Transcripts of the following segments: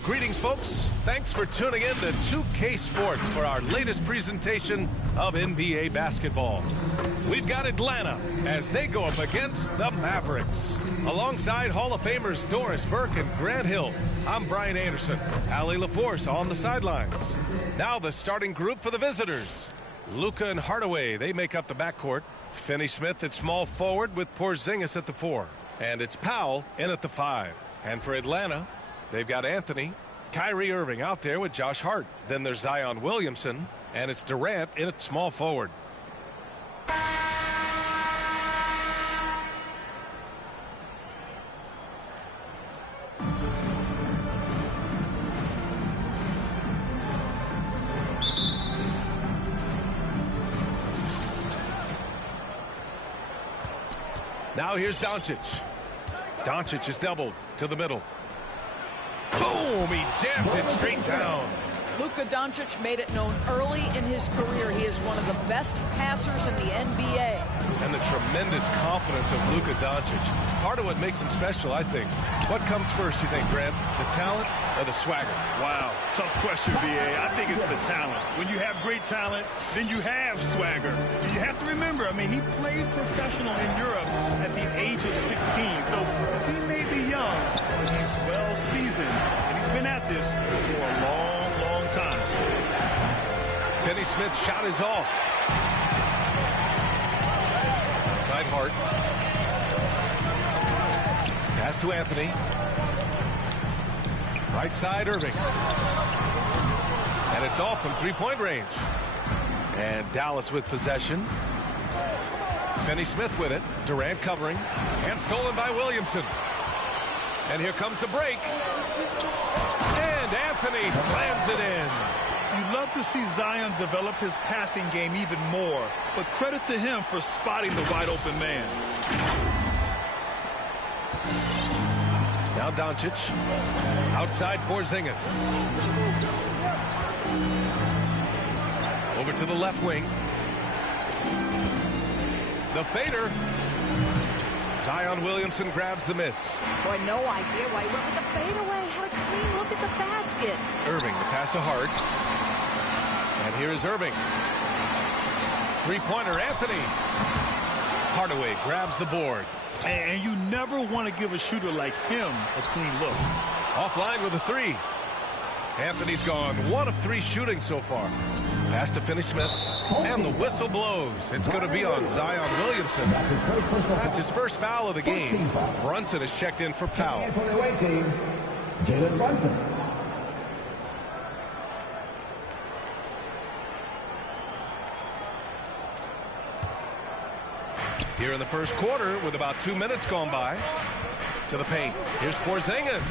Greetings, folks. Thanks for tuning in to 2K Sports for our latest presentation of NBA basketball. We've got Atlanta as they go up against the Mavericks. Alongside Hall of Famers Doris Burke and Grant Hill, I'm Brian Anderson. Allie LaForce on the sidelines. Now the starting group for the visitors. Luka and Hardaway, they make up the backcourt. Finney-Smith at small forward with Porzingis at the 4. And it's Powell in at the 5. And for Atlanta, they've got Anthony, Kyrie Irving out there with Josh Hart. Then there's Zion Williamson, and it's Durant in at small forward. Now here's Doncic. Doncic is doubled to the middle. Boom! He jams it straight down. Luka Doncic made it known early in his career he is one of the best passers in the NBA. And the tremendous confidence of Luka Doncic. Part of what makes him special, I think. What comes first, you think, Grant? The talent or the swagger? Wow, tough question, B.A. I think it's the talent. When you have great talent, then you have swagger. And you have to remember, I mean, he played professional in Europe at the age of 16. So he may be young, but he's well seasoned. And he's been at this for a long, long time. Finney-Smith's shot is off. Outside Hart. Pass to Anthony. Right side Irving. And it's off from three-point range. And Dallas with possession. Finney-Smith with it. Durant covering. And stolen by Williamson. And here comes the break. And Anthony slams it in. You'd love to see Zion develop his passing game even more, but credit to him for spotting the wide open man. Now Doncic. Outside Porzingis. Over to the left wing. The fader. Zion Williamson grabs the miss. Boy, no idea why he went with the fadeaway. Had a clean look at the basket. Irving, the pass to Hart. And here is Irving. Three-pointer, Anthony. Hardaway grabs the board. And you never want to give a shooter like him a clean look. Offline with a 3. Anthony's gone 1 of 3 shooting so far. Pass to Finney-Smith. And the whistle blows. It's going to be on Zion Williamson. That's his first foul of the game. Brunson is checked in for Powell. For the away team, Jalen Brunson. Here in the first quarter with about 2 minutes gone by. To the paint. Here's Porzingis.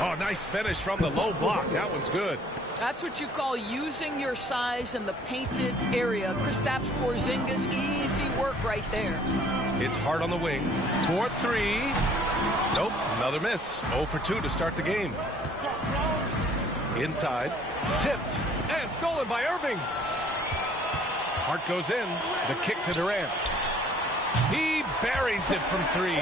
Oh, nice finish from the low block. That one's good. That's what you call using your size in the painted area. Kristaps Porzingis, easy work right there. It's Hart on the wing. 4-3. Nope, another miss. 0 for 2 to start the game. Inside. Tipped. And stolen by Irving. Hart goes in. The kick to Durant. He buries it from 3.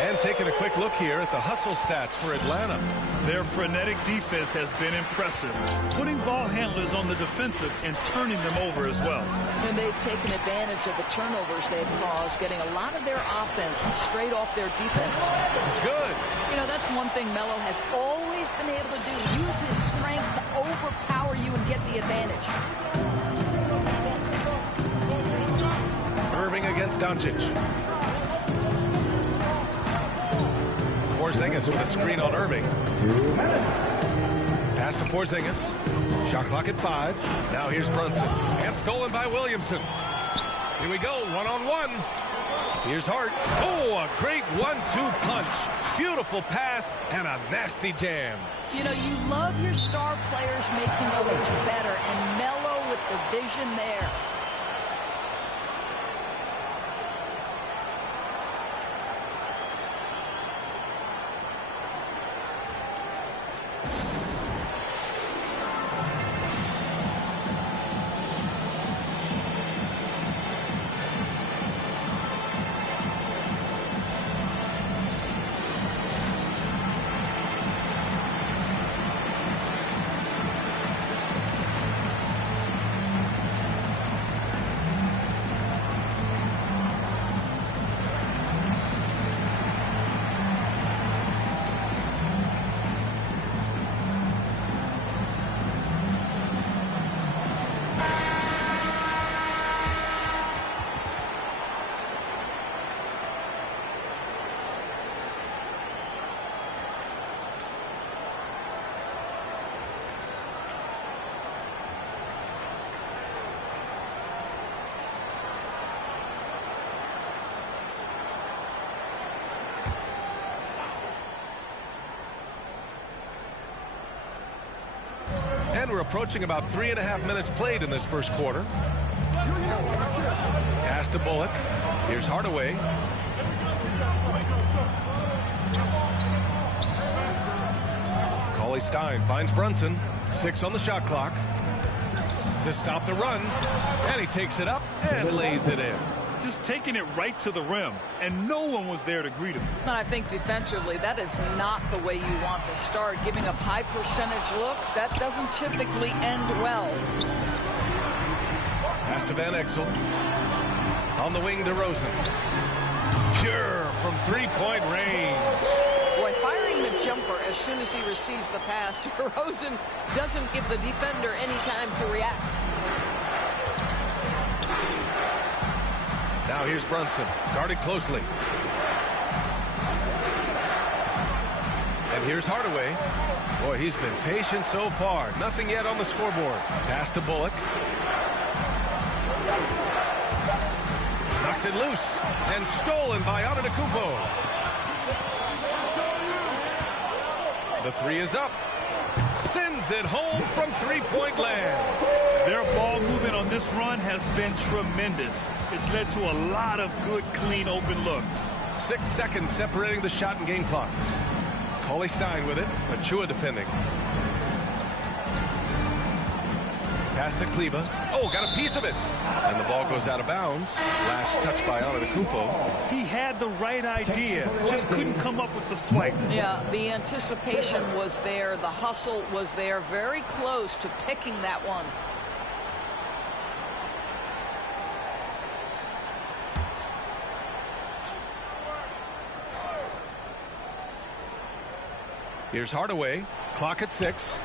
And taking a quick look here at the hustle stats for Atlanta. Their frenetic defense has been impressive, putting ball handlers on the defensive and turning them over as well. And they've taken advantage of the turnovers they've caused, getting a lot of their offense straight off their defense. It's good. You know, that's one thing Melo has always been able to do. Use his strength to overpower you and get the advantage. Irving against Doncic. Porzingis with a screen on Irving. 2 minutes. Pass to Porzingis. Shot clock at 5. Now here's Brunson. And stolen by Williamson. Here we go, one-on-one. Here's Hart. Oh, a great 1-2 punch. Beautiful pass and a nasty jam. You know, you love your star players making others better, and Melo with the vision there. we're approaching about 3.5 minutes played in this first quarter. Pass to Bullock. Here's Hardaway. Stein finds Brunson. 6 on the shot clock. To stop the run. And he takes it up and lays it in. Just taking it right to the rim, and no one was there to greet him. And I think defensively, that is not the way you want to start. Giving up high percentage looks, that doesn't typically end well. Pass to Van Exel. On the wing to Rosen. Pure from three-point range. Boy, firing the jumper as soon as he receives the pass to Rosen doesn't give the defender any time to react. Now here's Brunson, guarded closely. And here's Hardaway. Boy, he's been patient so far. Nothing yet on the scoreboard. Pass to Bullock. Knocks it loose. And stolen by Antetokounmpo. The three is up. Sends it home from three-point land. Their ball movement on this run has been tremendous. It's led to a lot of good, clean, open looks. 6 seconds separating the shot and game clocks. Cauley Stein with it. Achua defending. Pass to Kleba. Oh, got a piece of it. And the ball goes out of bounds. Last touch by Antetokounmpo. He had the right idea, just couldn't come up with the swipe. Yeah, the anticipation was there. The hustle was there. Very close to picking that one. Here's Hardaway. Clock at 6.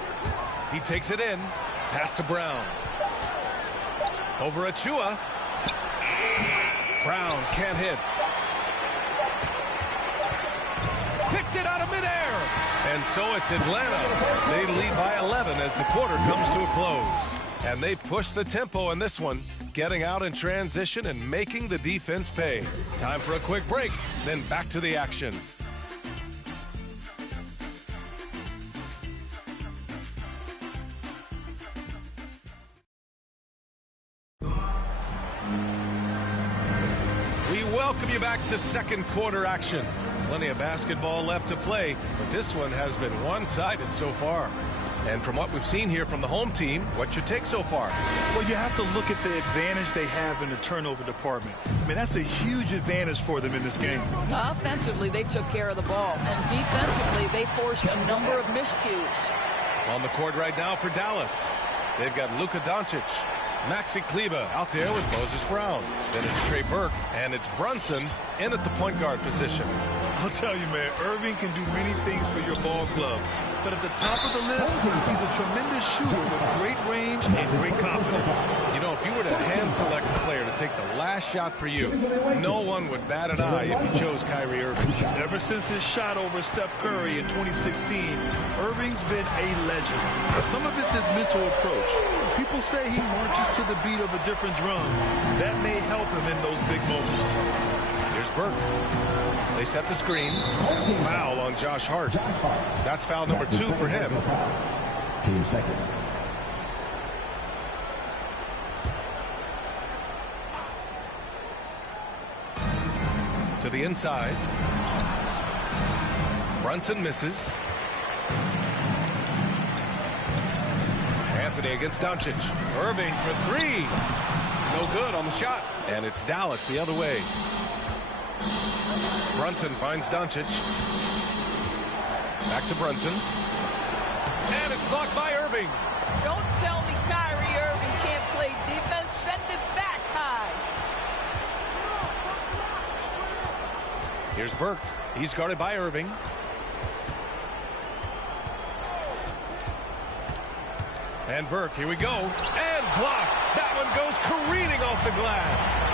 He takes it in. Pass to Brown. Over Achua. Brown can't hit. Picked it out of midair. And so it's Atlanta. They lead by 11 as the quarter comes to a close. And they push the tempo in this one, getting out in transition and making the defense pay. Time for a quick break, then back to the action. Welcome you back to second quarter action. Plenty of basketball left to play, but this one has been one-sided so far. And from what we've seen here from the home team, what's your take so far? Well, you have to look at the advantage they have in the turnover department. I mean, that's a huge advantage for them in this game. Offensively, they took care of the ball, and defensively, they forced a number of miscues. On the court right now for Dallas, they've got Luka Doncic. Maxi Kleba out there with Moses Brown. Then it's Trey Burke, and it's Brunson in at the point guard position. I'll tell you, man, Irving can do many things for your ball club. But at the top of the list, he's a tremendous shooter with great range and great confidence. You know, if you were to hand select a player to take the last shot for you, no one would bat an eye if you chose Kyrie Irving. Ever since his shot over Steph Curry in 2016, Irving's been a legend. Some of it's his mental approach. People say he marches to the beat of a different drum. That may help him in those big moments. Here's Burke. They set the screen. Foul on Josh Hart. That's foul number 2 for him. Team second. To the inside. Brunson misses. Anthony against Doncic. Irving for 3. No good on the shot. And it's Dallas the other way. Brunson finds Doncic. Back to Brunson. And it's blocked by Irving. Don't tell me Kyrie Irving can't play defense. Send it back high. Here's Burke. He's guarded by Irving. And Burke, here we go. And blocked. That one goes careening off the glass.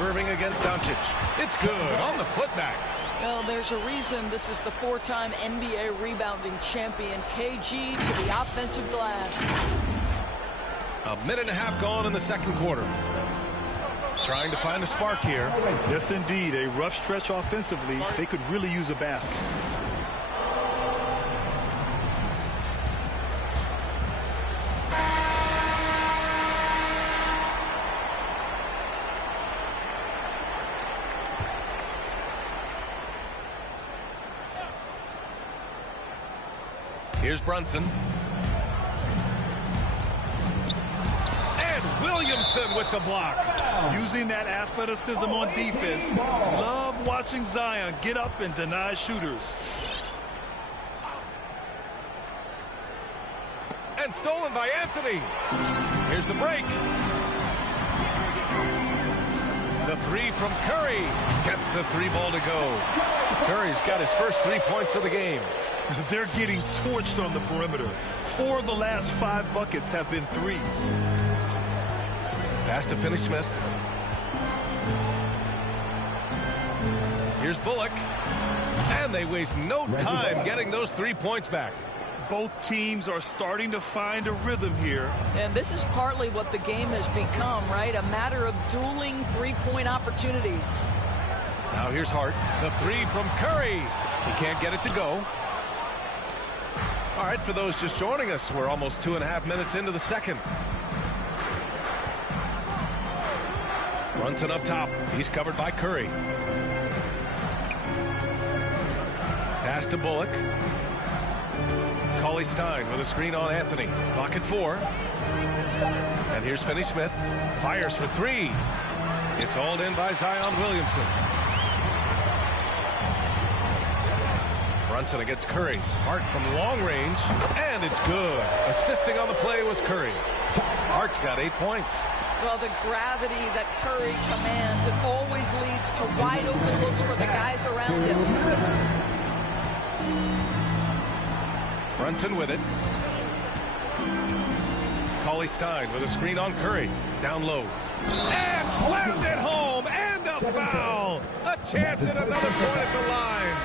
Irving against Doncic. It's good on the putback. Well, there's a reason this is the 4-time NBA rebounding champion. KG to the offensive glass. A minute and a half gone in the second quarter. Trying to find a spark here. Yes, indeed. A rough stretch offensively. They could really use a basket. Here's Brunson. And Williamson with the block. Using that athleticism on defense. Love watching Zion get up and deny shooters. And stolen by Anthony. Here's the break. The three from Curry. Gets the three ball to go. Curry's got his first 3 points of the game. They're getting torched on the perimeter. 4 of the last 5 buckets have been threes. Pass to Finney-Smith. Here's Bullock. And they waste no time getting those 3 points back. Both teams are starting to find a rhythm here. And this is partly what the game has become, right? A matter of dueling three-point opportunities. Now here's Hart. The three from Curry. He can't get it to go. All right, for those just joining us, we're almost 2.5 minutes into the second. Brunson up top. He's covered by Curry. Pass to Bullock. Cauley-Stein with a screen on Anthony. Clock at 4. And here's Finney-Smith. Fires for 3. It's hauled in by Zion Williamson. Brunson against Curry. Hart from long range. And it's good. Assisting on the play was Curry. Hart's got 8 points. Well, the gravity that Curry commands, it always leads to wide open looks for the guys around him. Brunson with it. Cauley-Stein with a screen on Curry. Down low. And slammed it home. And a foul. A chance at another point at the line.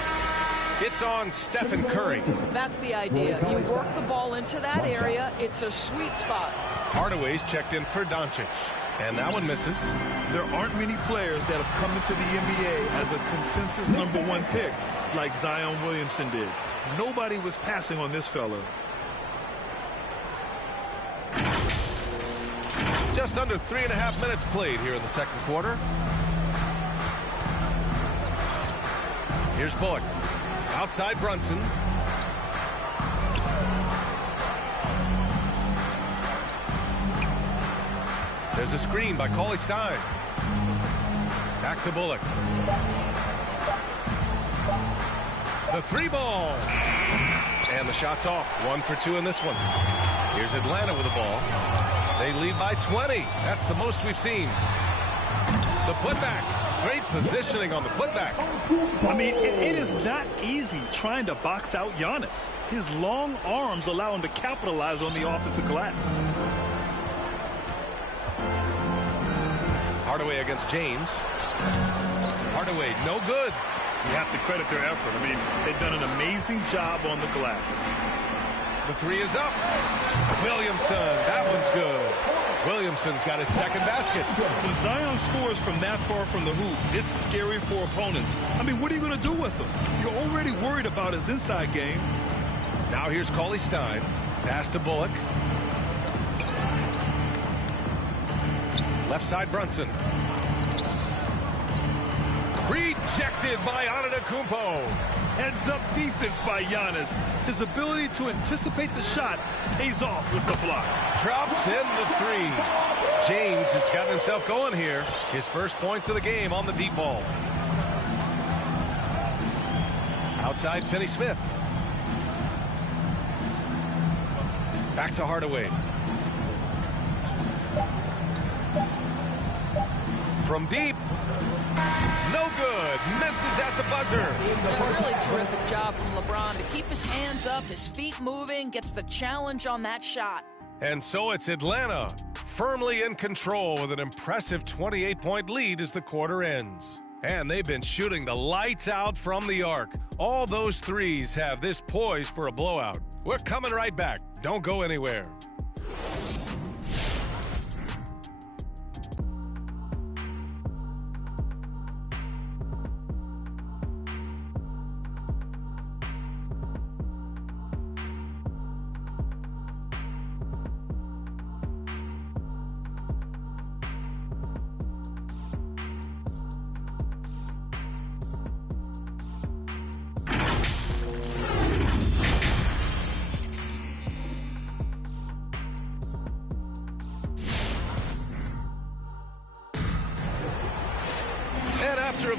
It's on Stephen Curry. That's the idea. You work the ball into that area. It's a sweet spot. Hardaway's checked in for Doncic. And that one misses. There aren't many players that have come into the NBA as a consensus #1 pick like Zion Williamson did. Nobody was passing on this fella. Just under 3.5 minutes played here in the second quarter. Here's Bullock. Outside Brunson. There's a screen by Cauley-Stein. Back to Bullock. The 3 ball. And the shot's off. 1 for 2 in this one. Here's Atlanta with the ball. They lead by 20. That's the most we've seen. The putback. Great positioning on the putback. I mean, it is not easy trying to box out Giannis. His long arms allow him to capitalize on the offensive glass. Hardaway against James. Hardaway, no good. You have to credit their effort. I mean, they've done an amazing job on the glass. The 3 is up. Williamson, that one's good. Williamson's got his second basket. When Zion scores from that far from the hoop, it's scary for opponents. I mean, what are you going to do with him? You're already worried about his inside game. Now here's Cauley-Stein. Pass to Bullock. Left side Brunson. Rejected by Antetokounmpo. Heads-up defense by Giannis. His ability to anticipate the shot pays off with the block. Drops in the 3. James has gotten himself going here. His first points of the game on the deep ball. Outside Finney-Smith. Back to Hardaway. From deep. No good. Misses at the buzzer. A really terrific job from LeBron to keep his hands up, his feet moving, gets the challenge on that shot. And so it's Atlanta firmly in control with an impressive 28-point lead as the quarter ends. And they've been shooting the lights out from the arc. All those threes have this poised for a blowout. We're coming right back. Don't go anywhere.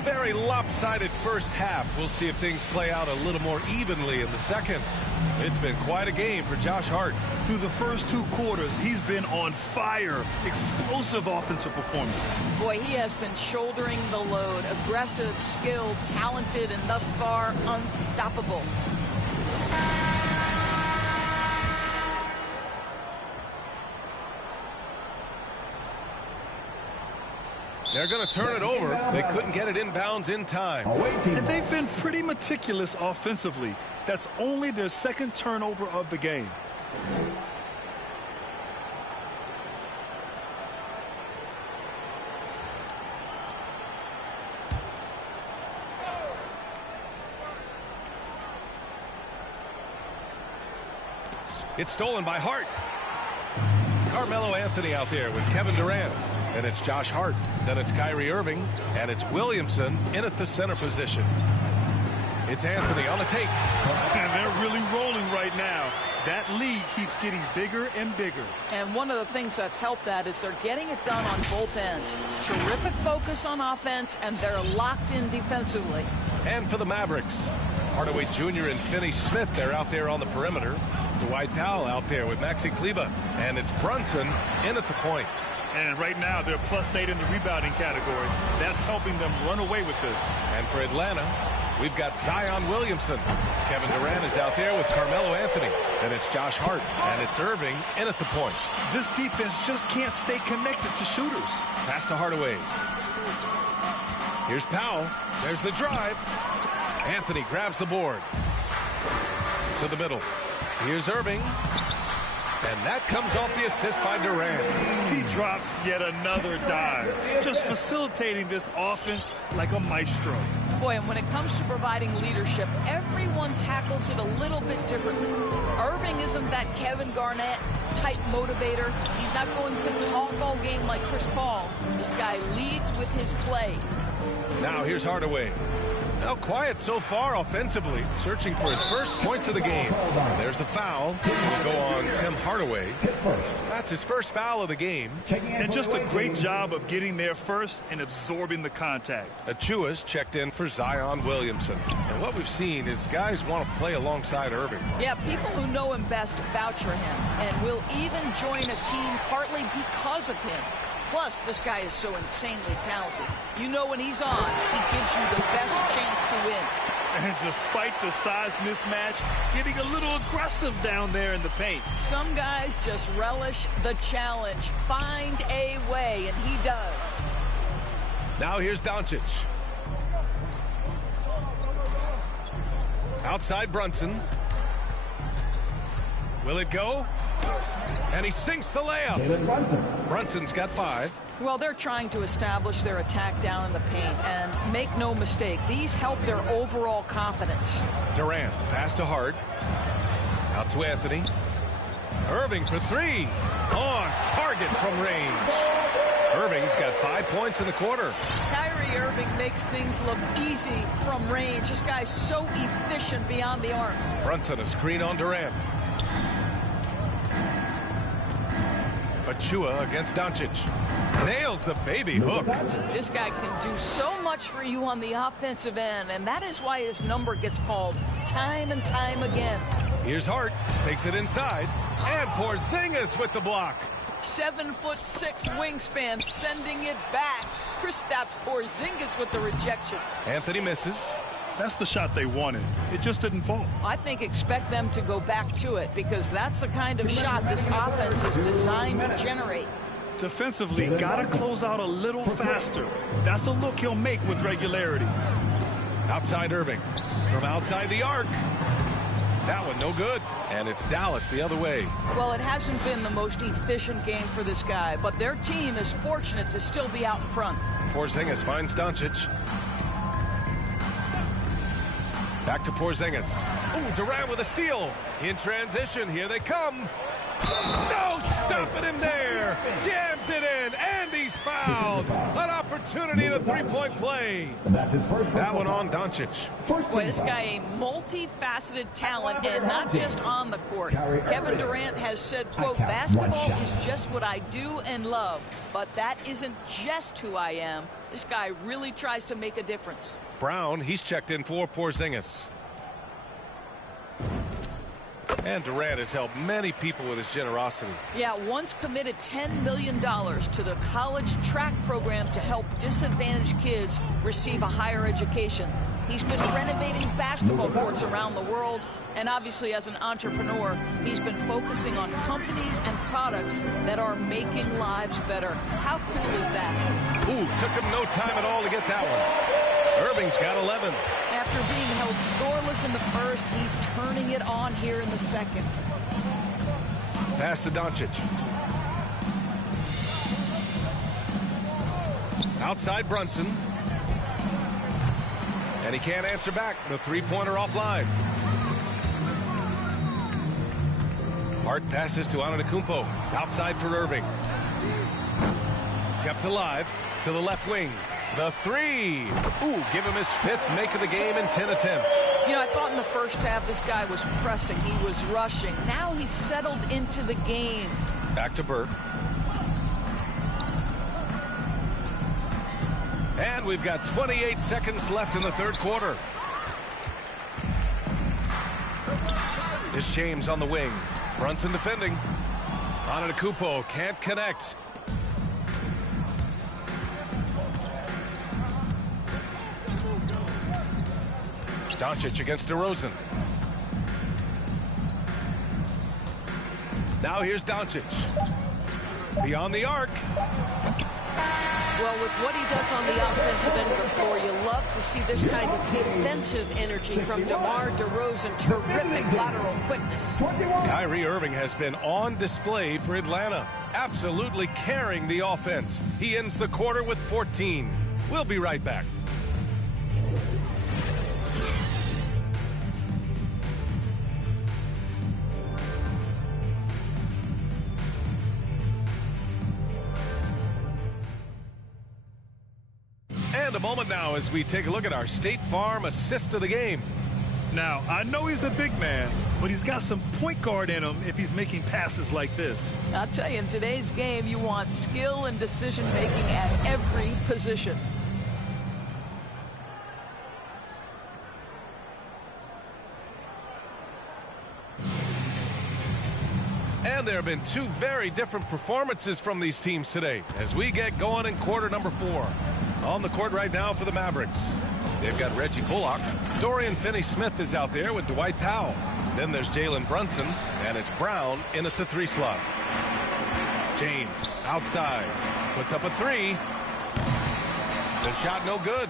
very lopsided first half. We'll see if things play out a little more evenly in the second. It's been quite a game for Josh Hart. Through the first 2 quarters, he's been on fire. Explosive offensive performance. Boy, he has been shouldering the load. Aggressive, skilled, talented, and thus far, unstoppable. They're going to turn it over. They couldn't get it inbounds in time. And they've been pretty meticulous offensively. That's only their 2nd turnover of the game. It's stolen by Hart. Carmelo Anthony out there with Kevin Durant. And it's Josh Hart. Then it's Kyrie Irving. And it's Williamson in at the center position. It's Anthony on the take. And they're really rolling right now. That lead keeps getting bigger and bigger. And one of the things that's helped that is they're getting it done on both ends. Terrific focus on offense, and they're locked in defensively. And for the Mavericks, Hardaway Jr. and Finney Smith, they're out there on the perimeter. Dwight Powell out there with Maxi Kleber. And it's Brunson in at the point. And right now, they're +8 in the rebounding category. That's helping them run away with this. And for Atlanta, we've got Zion Williamson. Kevin Durant is out there with Carmelo Anthony. And it's Josh Hart. And it's Irving in at the point. This defense just can't stay connected to shooters. Pass to Hardaway. Here's Powell. There's the drive. Anthony grabs the board. To the middle. Here's Irving. And that comes off the assist by Durant. He drops yet another dive, just facilitating this offense like a maestro. Boy, and when it comes to providing leadership, everyone tackles it a little bit differently. Irving isn't that Kevin Garnett type motivator. He's not going to talk all game like Chris Paul. This guy leads with his play. Now here's Hardaway. Now quiet so far offensively, searching for his first points of the game. There's the foul. Will go on Tim Hardaway. That's his first foul of the game. And just a great job of getting there first and absorbing the contact. Achua's checked in for Zion Williamson. And what we've seen is guys want to play alongside Irving. Yeah, people who know him best vouch for him and will even join a team partly because of him. Plus, this guy is so insanely talented. You know when he's on, he gives you the best chance to win. And despite the size mismatch, getting a little aggressive down there in the paint. Some guys just relish the challenge. Find a way, and he does. Now here's Doncic. Outside Brunson. Will it go? And he sinks the layup. Brunson's got 5. Well, they're trying to establish their attack down in the paint. And make no mistake, these help their overall confidence. Durant, pass to Hart. Out to Anthony. Irving for 3. On target from range. Irving's got 5 points in the quarter. Kyrie Irving makes things look easy from range. This guy's so efficient beyond the arc. Brunson, a screen on Durant. Achua against Doncic. Nails the baby hook. This guy can do so much for you on the offensive end, and that is why his number gets called time and time again. Here's Hart. Takes it inside. And Porzingis with the block. 7'6" wingspan, sending it back. Kristaps Porzingis with the rejection. Anthony misses. That's the shot they wanted. It just didn't fall. I think expect them to go back to it because that's the kind of shot this offense is designed to generate. Defensively, got to close out a little faster. That's a look he'll make with regularity. Outside Irving. From outside the arc. That one no good. And it's Dallas the other way. Well, it hasn't been the most efficient game for this guy, but their team is fortunate to still be out in front. Porzingis finds Doncic. Back to Porzingis. Ooh, Durant with a steal. In transition, here they come. No, stopping him there. Jams it in, and he's fouled. An opportunity in a three-point play. That one on Doncic. Boy, this guy a multifaceted talent, and not just on the court. Kevin Durant has said, quote, basketball is just what I do and love, but that isn't just who I am. This guy really tries to make a difference. Brown, he's checked in for Porzingis. And Durant has helped many people with his generosity. Yeah, once committed $10 million to the college track program to help disadvantaged kids receive a higher education. He's been renovating basketball courts around the world, and obviously as an entrepreneur, he's been focusing on companies and products that are making lives better. How cool is that? Ooh, took him no time at all to get that one. Irving's got 11. After being held scoreless in the first, he's turning it on here in the second. Pass to Doncic. Outside Brunson. And he can't answer back. The three-pointer offline. Hart passes to Antetokounmpo. Outside for Irving. Kept alive to the left wing. The three. Ooh, give him his fifth make of the game in 10 attempts. You know, I thought in the first half this guy was pressing. He was rushing. Now he's settled into the game. Back to Burke. And we've got 28 seconds left in the third quarter. It's James on the wing. Brunson defending. Antetokounmpo can't connect. Doncic against DeRozan. Now here's Doncic. Beyond the arc. Well, with what he does on the offensive end of the floor, you love to see this kind of defensive energy from DeMar DeRozan. Terrific lateral quickness. Kyrie Irving has been on display for Atlanta, absolutely carrying the offense. He ends the quarter with 14. We'll be right back. And a moment now as we take a look at our State Farm assist of the game. Now, I know he's a big man, but he's got some point guard in him if he's making passes like this. I'll tell you, in today's game, you want skill and decision-making at every position. And there have been two very different performances from these teams today as we get going in quarter number 4. On the court right now for the Mavericks. They've got Reggie Bullock. Dorian Finney-Smith is out there with Dwight Powell. Then there's Jalen Brunson, and it's Brown in at the 3 slot. James outside. Puts up a 3. The shot no good.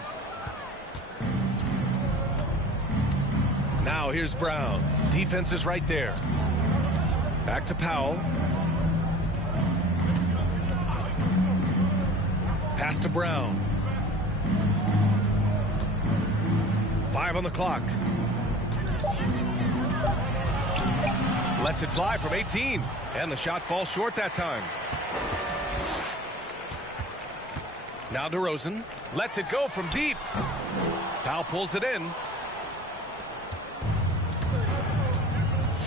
Now here's Brown. Defense is right there. Back to Powell. Pass to Brown. 5 on the clock. Lets it fly from 18. And the shot falls short that time. Now DeRozan lets it go from deep. Powell pulls it in.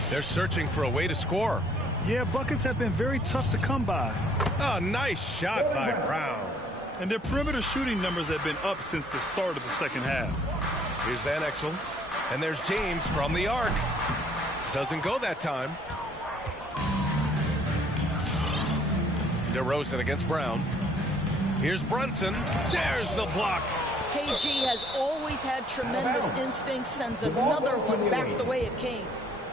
They're searching for a way to score. Yeah, buckets have been very tough to come by. A nice shot by Brown. And their perimeter shooting numbers have been up since the start of the second half. Here's Van Exel. And there's James from the arc. Doesn't go that time. DeRozan against Brown. Here's Brunson. There's the block. KG has always had tremendous instincts, sends another one back the way it came.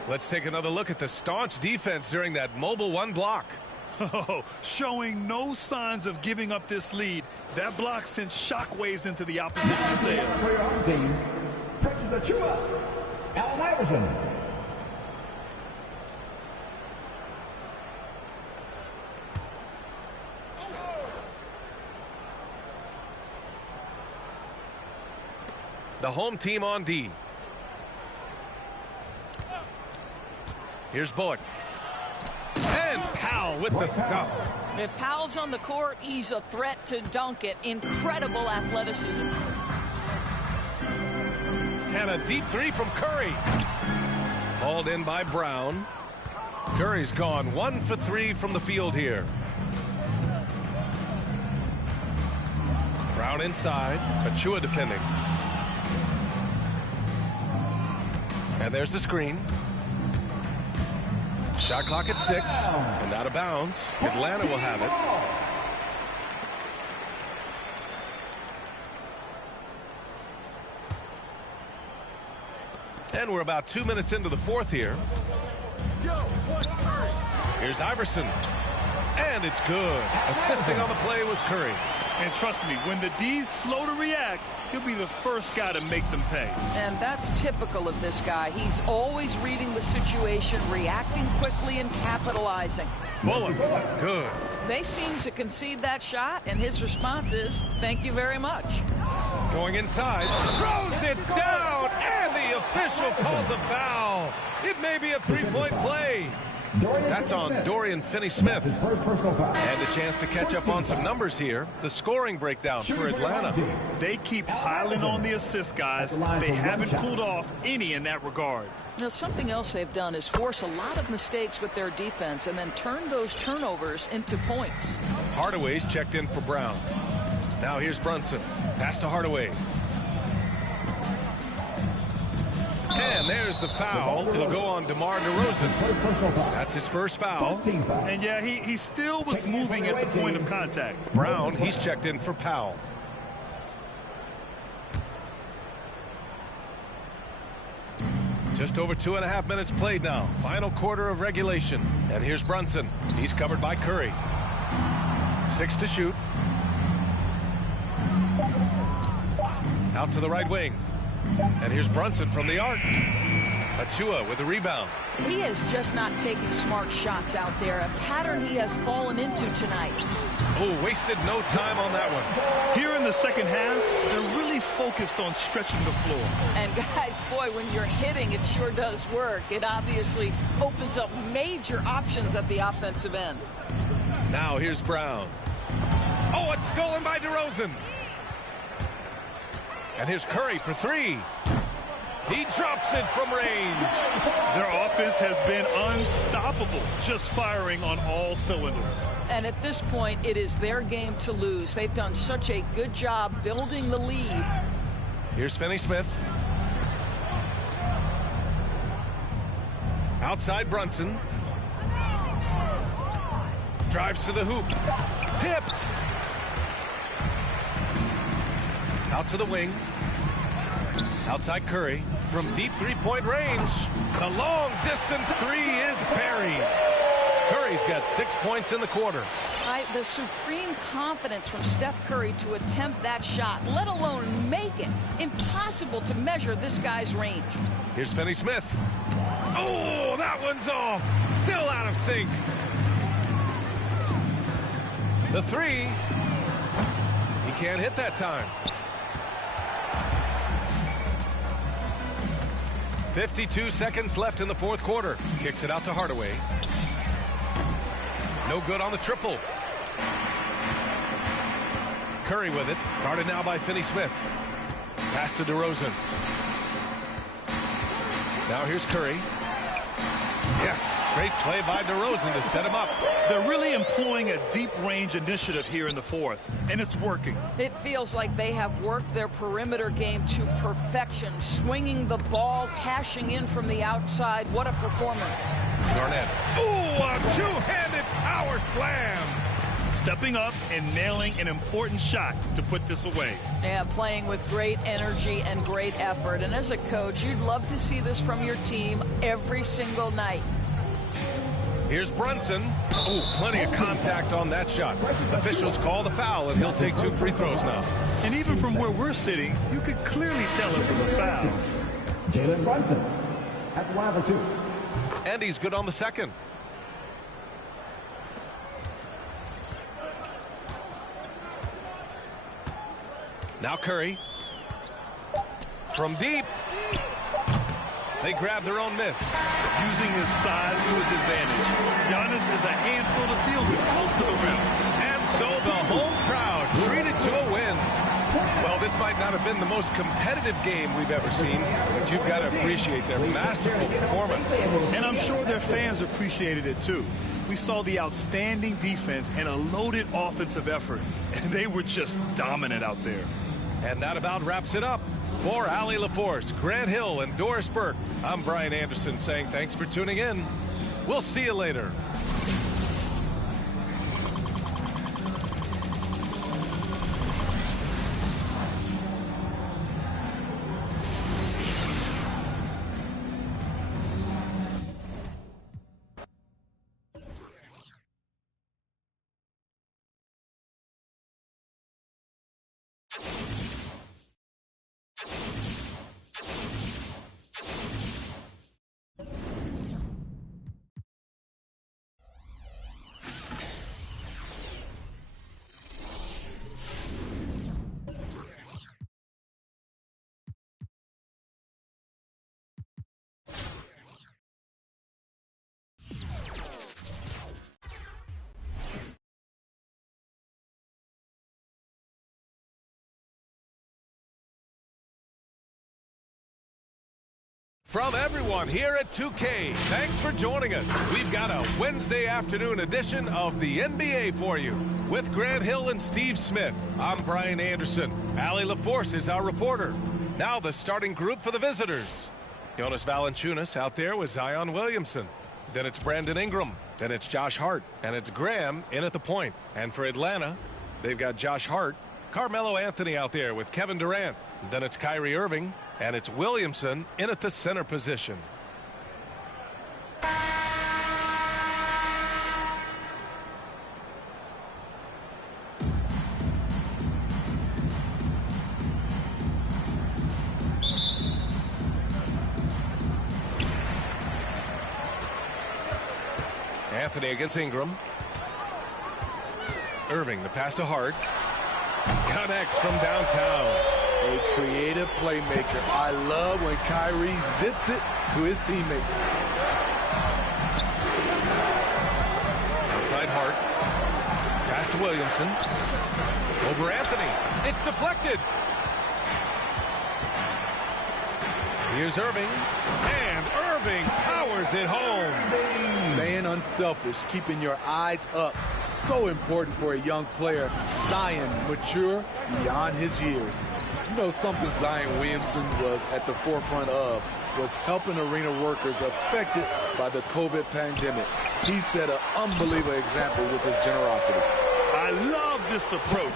Let's take another look at the staunch defense during that mobile 1 block. Oh, showing no signs of giving up this lead. That block sent shockwaves into the opposition sail. For your home team, Precious Achua, Allen Iverson. The home team on D. Here's Bullock. And Powell with the stuff. If Powell's on the court, he's a threat to dunk it. Incredible athleticism. And a deep 3 from Curry. Hauled in by Brown. Curry's gone 1 for 3 from the field here. Brown inside. Achua defending. And there's the screen. Shot clock at 6. And out of bounds. Atlanta will have it. And we're about 2 minutes into the fourth here. Here's Iverson. And it's good. Assisting on the play was Curry. And trust me, when the D's slow to react, he'll be the first guy to make them pay. And that's typical of this guy. He's always reading the situation, reacting quickly, and capitalizing. Bullock. Good. They seem to concede that shot, and his response is, thank you very much. Going inside. Throws it down, and the official calls a foul. It may be a three-point play. That's on Dorian Finney-Smith. And a chance to catch up on some numbers here. The scoring breakdown for Atlanta. They keep piling on the assist, guys. They haven't pulled off any in that regard. Now, something else they've done is force a lot of mistakes with their defense and then turn those turnovers into points. Hardaway's checked in for Brown. Now here's Brunson. Pass to Hardaway. And there's the foul. It'll go on DeMar DeRozan. That's his first foul. And yeah, he still was moving at the point of contact. Brown, he's checked in for Powell. Just over 2.5 minutes played now. Final quarter of regulation. And here's Brunson. He's covered by Curry. 6 to shoot. Out to the right wing. And here's Brunson from the arc. Achua with the rebound. He is just not taking smart shots out there, a pattern he has fallen into tonight. Oh, wasted no time on that one. Here in the second half, they're really focused on stretching the floor. And guys, boy, when you're hitting, it sure does work. It obviously opens up major options at the offensive end. Now here's Brown. Oh, it's stolen by DeRozan. And here's Curry for 3. He drops it from range. Their offense has been unstoppable, just firing on all cylinders. And at this point, it is their game to lose. They've done such a good job building the lead. Here's Finney-Smith. Outside Brunson. Drives to the hoop. Tipped. Out to the wing. Outside Curry. From deep three-point range. The long-distance 3 is buried. Curry's got 6 points in the quarter. The supreme confidence from Steph Curry to attempt that shot, let alone make it. Impossible to measure this guy's range. Here's Finney-Smith. Oh, that one's off. Still out of sync. The 3. He can't hit that time. 52 seconds left in the fourth quarter. Kicks it out to Hardaway. No good on the triple. Curry with it. Guarded now by Finney-Smith. Pass to DeRozan. Now here's Curry. Yes, great play by DeRozan to set him up. They're really employing a deep range initiative here in the fourth, and it's working. It feels like they have worked their perimeter game to perfection, swinging the ball, cashing in from the outside. What a performance. Garnett. Ooh, a two-handed power slam. Stepping up and nailing an important shot to put this away. Yeah, playing with great energy and great effort. And as a coach, you'd love to see this from your team every single night. Here's Brunson. Oh, plenty of contact on that shot. Officials call the foul, and he'll take 2 free throws now. And even from where we're sitting, you could clearly tell it was a foul. Jalen Brunson at the line for 2. And he's good on the second. Now Curry. From deep. They grab their own miss. Using his size to his advantage. Giannis is a handful to deal with close to the rim. And so the home crowd treated to a win. Well, this might not have been the most competitive game we've ever seen, but you've got to appreciate their masterful performance. And I'm sure their fans appreciated it too. we saw the outstanding defense and a loaded offensive effort. And they were just dominant out there. And that about wraps it up. For Allie LaForce, Grant Hill, and Doris Burke, I'm Brian Anderson saying thanks for tuning in. We'll see you later. From everyone here at 2K, thanks for joining us. We've got a Wednesday afternoon edition of the NBA for you. With Grant Hill and Steve Smith, I'm Brian Anderson. Allie LaForce is our reporter. Now the starting group for the visitors. Jonas Valanciunas out there with Zion Williamson. Then it's Brandon Ingram. Then it's Josh Hart. And it's Graham in at the point. And for Atlanta, they've got Josh Hart. Carmelo Anthony out there with Kevin Durant. Then it's Kyrie Irving. And it's Williamson in at the center position. Anthony against Ingram. Irving, the pass to Hart. Connects from downtown. A creative playmaker. I love when Kyrie zips it to his teammates. Outside Hart. Pass to Williamson. Over Anthony. It's deflected. Here's Irving. And Irving powers it home. Staying unselfish, keeping your eyes up. So important for a young player. Zion, mature beyond his years. You know, something Zion Williamson was at the forefront of was helping arena workers affected by the COVID pandemic. He set an unbelievable example with his generosity. I love this approach.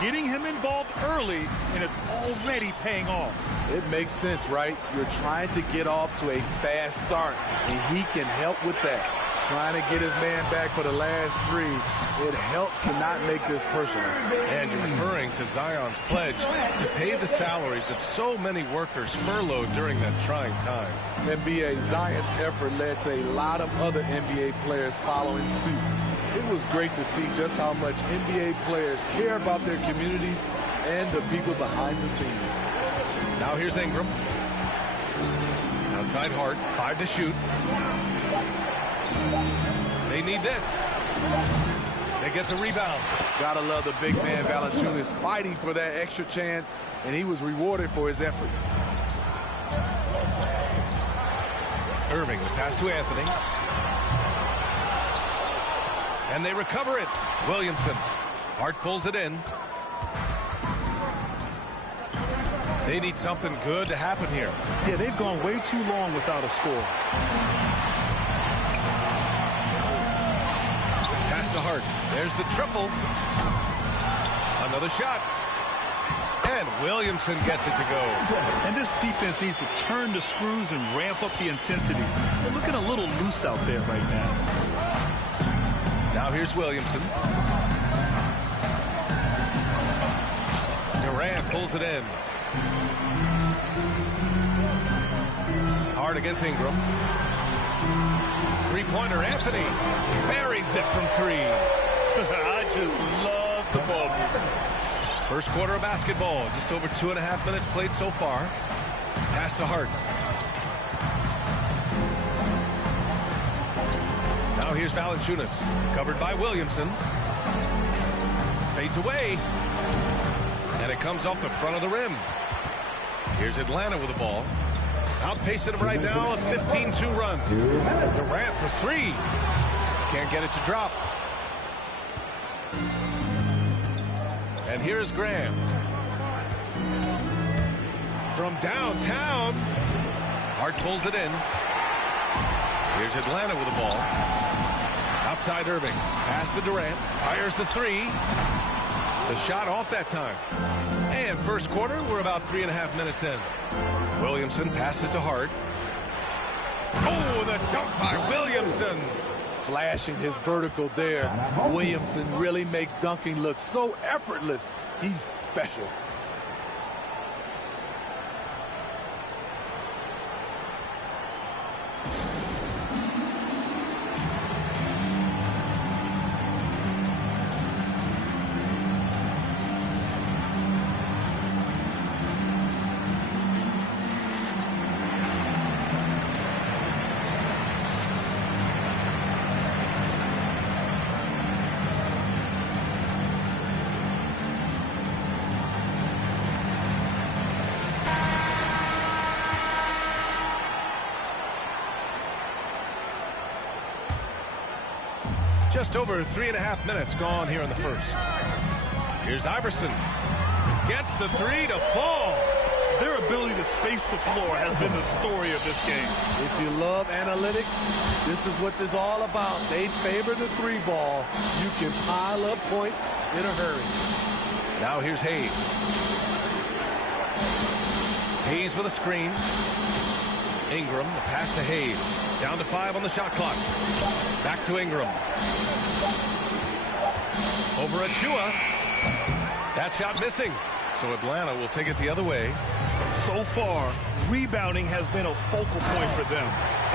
Getting him involved early, and it's already paying off. It makes sense, right? You're trying to get off to a fast start, and he can help with that. Trying to get his man back for the last three. It helps to not make this personal. And you're referring to Zion's pledge to pay the salaries of so many workers furloughed during that trying time. NBA, Zion's effort led to a lot of other NBA players following suit. It was great to see just how much NBA players care about their communities and the people behind the scenes. Now here's Ingram. Outside Hart, 5 to shoot. They need this. They get the rebound. Gotta love the big man Valanciunas fighting for that extra chance, and he was rewarded for his effort. Irving, the pass to Anthony. And they recover it. Williamson. Hart pulls it in. They need something good to happen here. Yeah, they've gone way too long without a score. Pass to Hart. There's the triple. Another shot. And Williamson gets it to go. And this defense needs to turn the screws and ramp up the intensity. They're looking a little loose out there right now. Now here's Williamson. Durant pulls it in. Hard against Ingram. Three-pointer, Anthony. Buries it from three. I just love the ball. First quarter of basketball. Just over 2.5 minutes played so far. Pass to Hart. Now here's Valanciunas. Covered by Williamson. Fades away. And it comes off the front of the rim. Here's Atlanta with the ball. Outpacing him right now, a 15-2 run. Durant for three. Can't get it to drop. And here's Graham. From downtown. Hart pulls it in. Here's Atlanta with the ball. Outside Irving. Pass to Durant. Fires the three. The shot off that time. And first quarter, we're about 3.5 minutes in. Williamson passes to Hart. Oh, the dunk by Williamson. Flashing his vertical there. Williamson really makes dunking look so effortless. He's special. Just over 3.5 minutes gone here in the first. Here's Iverson. Gets the three to fall. Their ability to space the floor has been the story of this game. If you love analytics, this is what this is all about. They favor the three ball. You can pile up points in a hurry. Now here's Hayes. Hayes with a screen. Ingram, the pass to Hayes. Down to 5 on the shot clock. Back to Ingram. Over Achua. That shot missing. So Atlanta will take it the other way. So far, rebounding has been a focal point for them.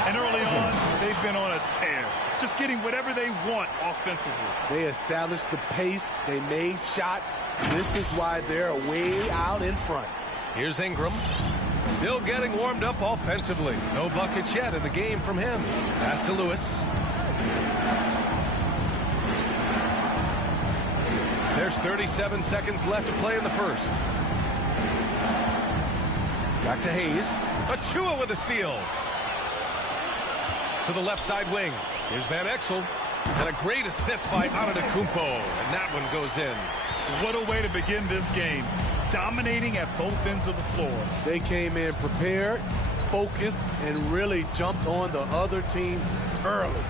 And early on, they've been on a tear. Just getting whatever they want offensively. They established the pace. They made shots. This is why they're way out in front. Here's Ingram. Still getting warmed up offensively. No buckets yet in the game from him. Pass to Lewis. There's 37 seconds left to play in the first. Back to Hayes. Achua with a steal. To the left side wing. Here's Van Exel. And a great assist by Antetokounmpo. And that one goes in. What a way to begin this game. Dominating at both ends of the floor. They came in prepared, focused, and really jumped on the other team early.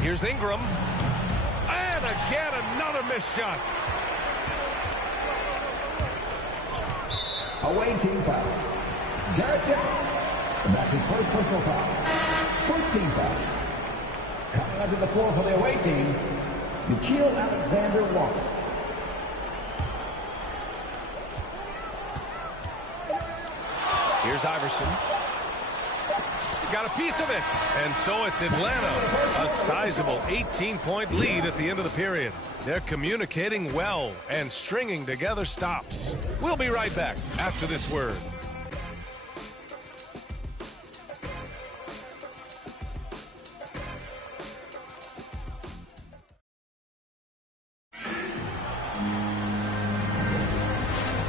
Here's Ingram. And again, another missed shot. Away team foul. Garrett Jackson. And that's his first personal foul. First team foul. Coming onto the floor for the away team, Nickeil Alexander-Walker. Here's Iverson. Got a piece of it. And so it's Atlanta. A sizable 18-point lead at the end of the period. They're communicating well and stringing together stops. We'll be right back after this word.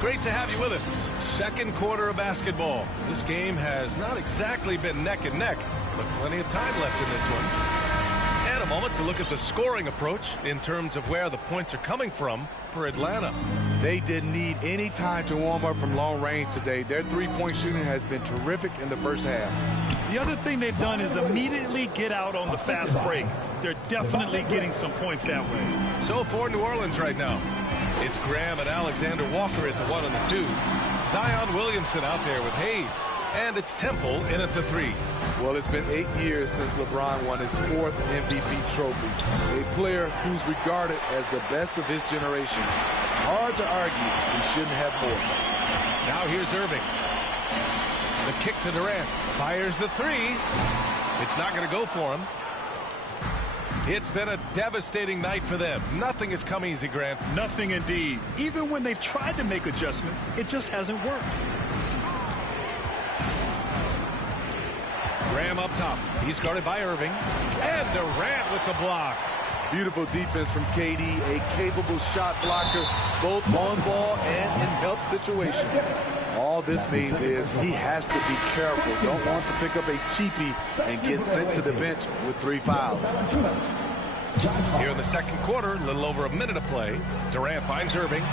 Great to have you with us. Second quarter of basketball. This game has not exactly been neck and neck, but plenty of time left in this one. And a moment to look at the scoring approach in terms of where the points are coming from for Atlanta. They didn't need any time to warm up from long range today. Their three-point shooting has been terrific in the first half. The other thing they've done is immediately get out on the fast break. They're definitely getting some points that way. So for New Orleans right now, it's Graham and Alexander Walker at the 1 and the 2. Zion Williamson out there with Hayes. And it's Temple in at the 3. Well, it's been 8 years since LeBron won his 4th MVP trophy. A player who's regarded as the best of his generation. Hard to argue he shouldn't have more. Now here's Irving. The kick to Durant. Fires the 3. It's not going to go for him. It's been a devastating night for them. Nothing has come easy, Grant. Nothing indeed. Even when they've tried to make adjustments, it just hasn't worked. Graham up top. He's guarded by Irving. And Durant with the block. Beautiful defense from KD, a capable shot blocker, both on ball and in help situations. All this means is he has to be careful. Don't want to pick up a cheapie and get sent to the bench with 3 fouls. Here in the second quarter, a little over a minute of play. Durant finds Irving.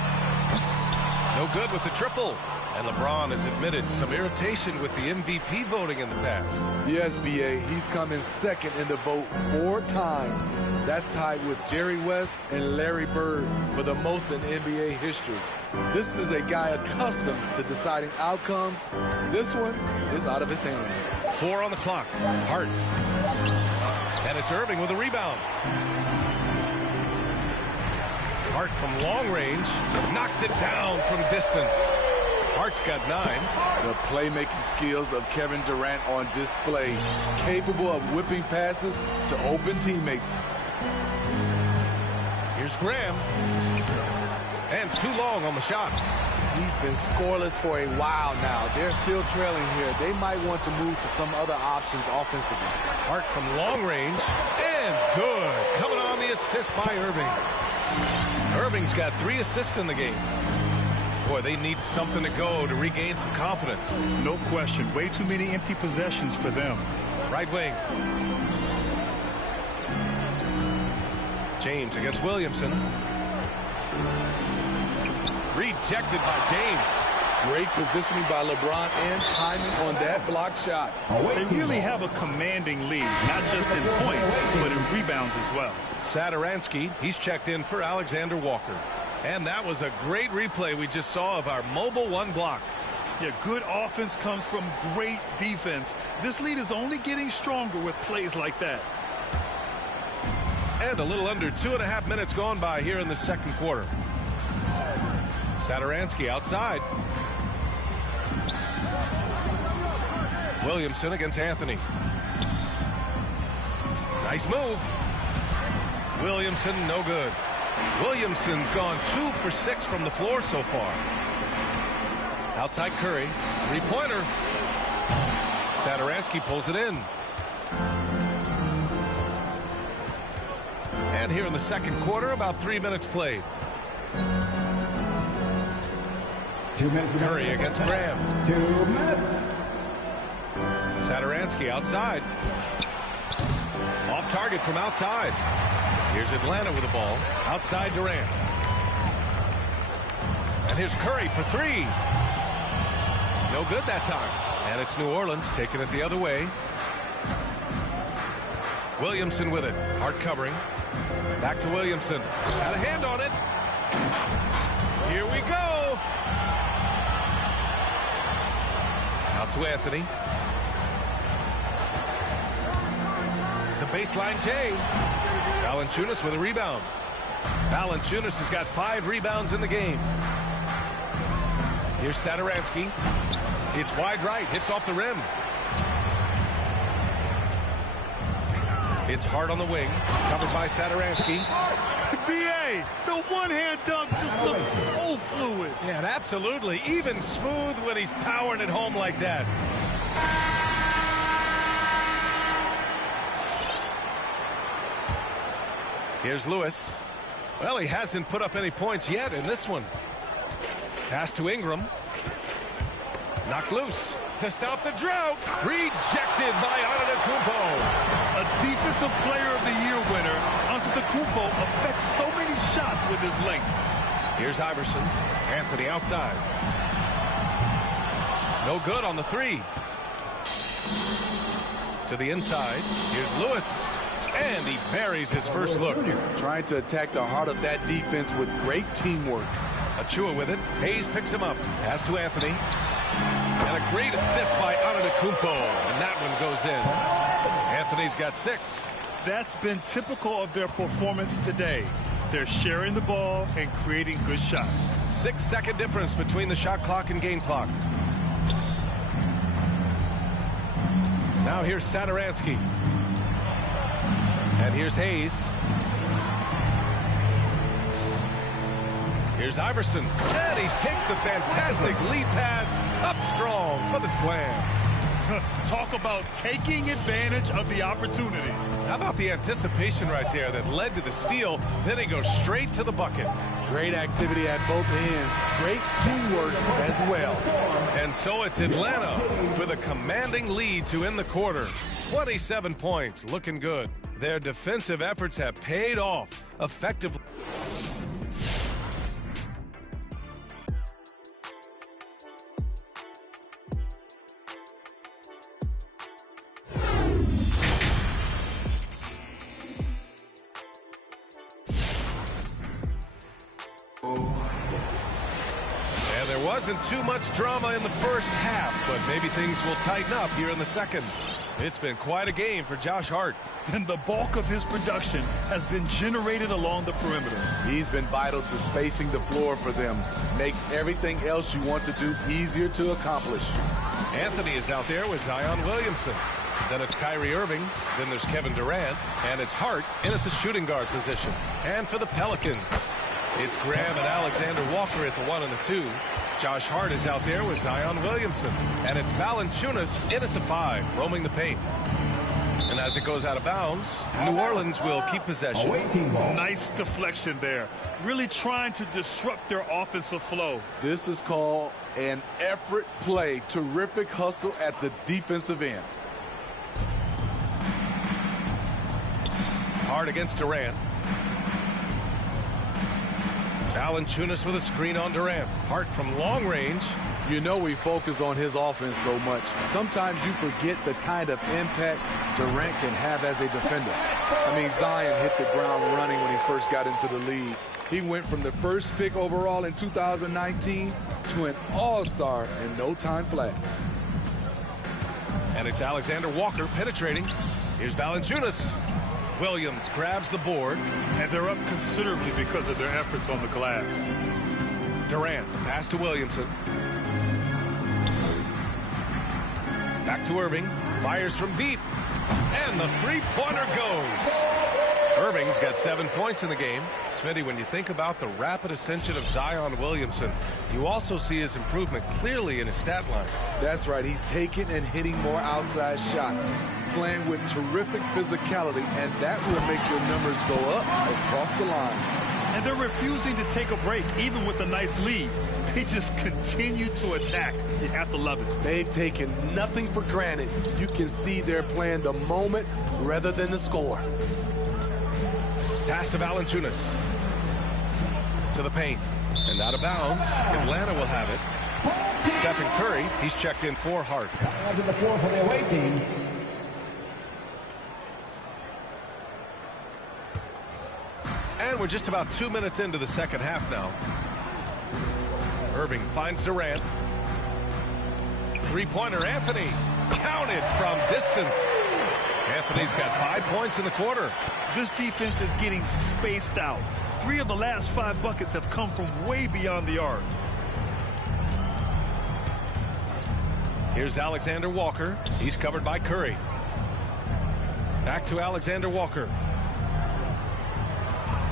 No good with the triple. And LeBron has admitted some irritation with the MVP voting in the past. Yes, B.A. He's come in second in the vote 4 times. That's tied with Jerry West and Larry Bird for the most in NBA history. This is a guy accustomed to deciding outcomes. This one is out of his hands. 4 on the clock. Hart. And it's Irving with a rebound. Hart from long range knocks it down from distance. Hart's got 9. The playmaking skills of Kevin Durant on display, capable of whipping passes to open teammates. Here's Graham. And too long on the shot. He's been scoreless for a while now. They're still trailing here. They might want to move to some other options offensively. Hart from long range. And good. Coming on the assist by Irving. Irving's got 3 assists in the game. Boy, they need something to go to regain some confidence. No question. Way too many empty possessions for them. Right wing. James against Williamson. Rejected by James. Great positioning by LeBron and timing on that block shot. They really have a commanding lead, not just in points, but in rebounds as well. Satoransky, he's checked in for Alexander Walker. And that was a great replay we just saw of our mobile 1 block. Yeah, good offense comes from great defense. This lead is only getting stronger with plays like that. And a little under 2.5 minutes gone by here in the second quarter. Satoransky outside. Williamson against Anthony. Nice move. Williamson, no good. Williamson's gone 2 for 6 from the floor so far. Outside Curry. 3-pointer. Satoransky pulls it in. And here in the second quarter, about 3 minutes played. 2 minutes. Curry against Graham. 2 minutes. Satoransky outside. Off target from outside. Here's Atlanta with the ball. Outside Durant. And here's Curry for 3. No good that time. And it's New Orleans taking it the other way. Williamson with it. Hart covering. Back to Williamson. Got a hand on it. Here we go. Out to Anthony. The baseline J. Valanciunas with a rebound. Valanciunas has got 5 rebounds in the game. Here's Satoransky. It's wide right. Hits off the rim. It's Hart on the wing. Covered by Satoransky. B.A., the one-hand dunk just looks so fluid. Yeah, and absolutely. Even smooth when he's powering it home like that. Here's Lewis. Well, he hasn't put up any points yet in this one. Pass to Ingram. Knocked loose to stop the drought. Rejected by Antetokounmpo. A Defensive Player of the Year winner, Antetokounmpo affects so many shots with his length. Here's Iverson. Anthony outside. No good on the 3. To the inside. Here's Lewis. And he buries his first look. Trying to attack the heart of that defense with great teamwork. Achua with it. Hayes picks him up. Pass to Anthony. And a great assist by Antetokounmpo. And that one goes in. Anthony's got 6. That's been typical of their performance today. They're sharing the ball and creating good shots. 6-second difference between the shot clock and game clock. Now here's Satoransky. And here's Hayes. Here's Iverson. And he takes the fantastic lead pass up strong for the slam. Talk about taking advantage of the opportunity. How about the anticipation right there that led to the steal? Then he goes straight to the bucket. Great activity at both ends. Great teamwork as well. And so it's Atlanta with a commanding lead to end the quarter. 27 points. Looking good. Their defensive efforts have paid off effectively. And there wasn't too much drama in the first half, but maybe things will tighten up here in the second. It's been quite a game for Josh Hart. And the bulk of his production has been generated along the perimeter. He's been vital to spacing the floor for them. Makes everything else you want to do easier to accomplish. Anthony is out there with Zion Williamson. Then it's Kyrie Irving. Then there's Kevin Durant. And it's Hart in at the shooting guard position. And for the Pelicans, it's Graham and Alexander Walker at the 1 and the 2. Josh Hart is out there with Zion Williamson. And it's Valanciunas in at the 5, roaming the paint. And as it goes out of bounds, New Orleans will keep possession. Nice deflection there. Really trying to disrupt their offensive flow. This is called an effort play. Terrific hustle at the defensive end. Hart against Durant. Valanciunas with a screen on Durant. Hart from long range. You know we focus on his offense so much. Sometimes you forget the kind of impact Durant can have as a defender. I mean, Zion hit the ground running when he first got into the league. He went from the first pick overall in 2019 to an all-star in no time flat. And it's Alexander Walker penetrating. Here's Valanciunas. Williams grabs the board. And they're up considerably because of their efforts on the glass. Durant, the pass to Williamson. Back to Irving. Fires from deep. And the three-pointer goes. Irving's got 7 points in the game. Smitty, when you think about the rapid ascension of Zion Williamson, you also see his improvement clearly in his stat line. That's right. He's taking and hitting more outside shots, playing with terrific physicality, and that will make your numbers go up across the line. And they're refusing to take a break, even with a nice lead. They just continue to attack. You have to love it. They've taken nothing for granted. You can see they're playing the moment rather than the score. Pass to Valanciunas. To the paint. And out of bounds. Atlanta will have it. Stephen Curry, he's checked in for Hart. Coming to the floor for the away team. And we're just about 2 minutes into the second half now. Irving finds Durant. Three-pointer, Anthony. Counted from distance. Anthony's got 5 points in the quarter. This defense is getting spaced out. 3 of the last 5 buckets have come from way beyond the arc. Here's Alexander Walker. He's covered by Curry. Back to Alexander Walker.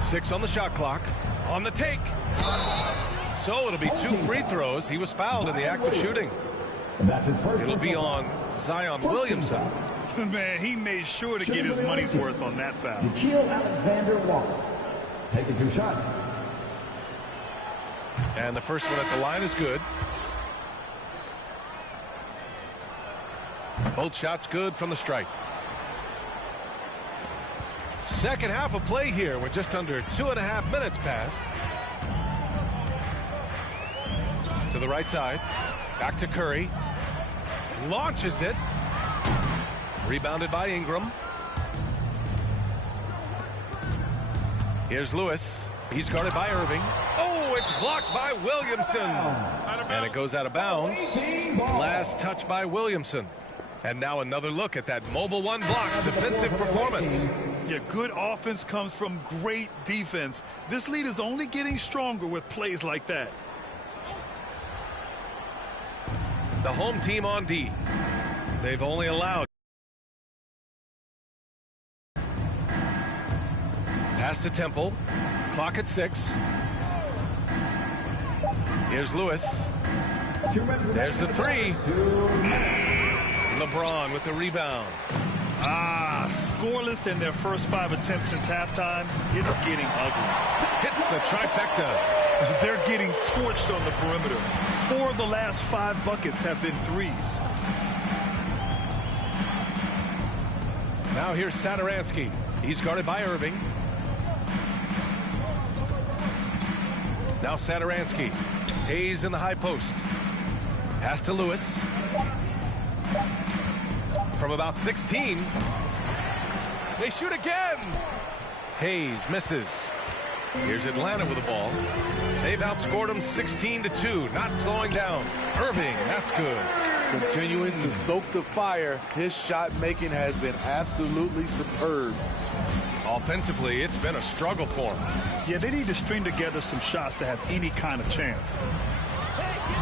6 on the shot clock. On the take. So it'll be 2 free throws. He was fouled in the act of shooting. That's his first. It'll be on Zion Williamson. Man, he made sure to get his money's worth on that foul. Alexander Walker. Taking 2 shots. And the first one at the line is good. Both shots good from the stripe. Second half of play here. We're just under 2.5 minutes past. To the right side. Back to Curry. Launches it. Rebounded by Ingram. Here's Lewis. He's guarded by Irving. Oh, it's blocked by Williamson. And it goes out of bounds. Last touch by Williamson. And now another look at that mobile one block defensive performance. Yeah, good offense comes from great defense. This lead is only getting stronger with plays like that. The home team on D. They've only allowed. Pass to Temple. Clock at 6. Here's Lewis. There's the 3. LeBron with the rebound. Scoreless in their first 5 attempts since halftime. It's getting ugly. Hits the trifecta. They're getting torched on the perimeter. 4 of the last 5 buckets have been threes. Now here's Satoransky. He's guarded by Irving. Now Satoransky. Hayes in the high post. Pass to Lewis. From about 16. They shoot again. Hayes misses. Here's Atlanta with the ball. They've outscored them 16-2. Not slowing down. Irving, that's good. Continuing to stoke the fire, his shot making has been absolutely superb. Offensively, it's been a struggle for him. Yeah, they need to string together some shots to have any kind of chance.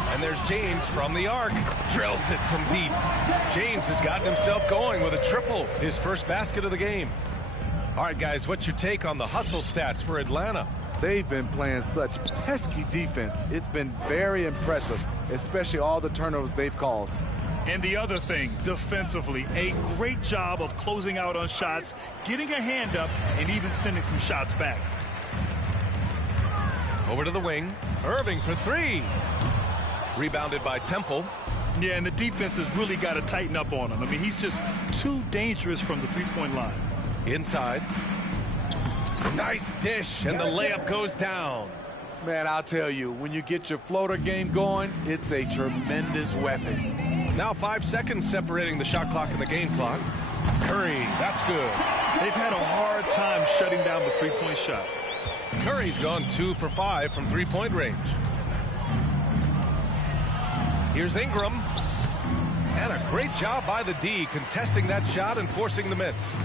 And there's James from the arc. Drills it from deep. James has gotten himself going with a triple. His first basket of the game. All right, guys, what's your take on the hustle stats for Atlanta? They've been playing such pesky defense. It's been very impressive, especially all the turnovers they've caused. And the other thing, defensively, a great job of closing out on shots, getting a hand up, and even sending some shots back. Over to the wing. Irving for three. Rebounded by Temple. Yeah, and the defense has really got to tighten up on him. I mean, he's just too dangerous from the three-point line. Inside. Nice dish, and the layup goes down. Man, I'll tell you, when you get your floater game going, it's a tremendous weapon. Now 5 seconds separating the shot clock and the game clock. Curry, that's good. They've had a hard time shutting down the three-point shot. Curry's gone 2 for 5 from three-point range. Here's Ingram. And a great job by the D contesting that shot and forcing the miss.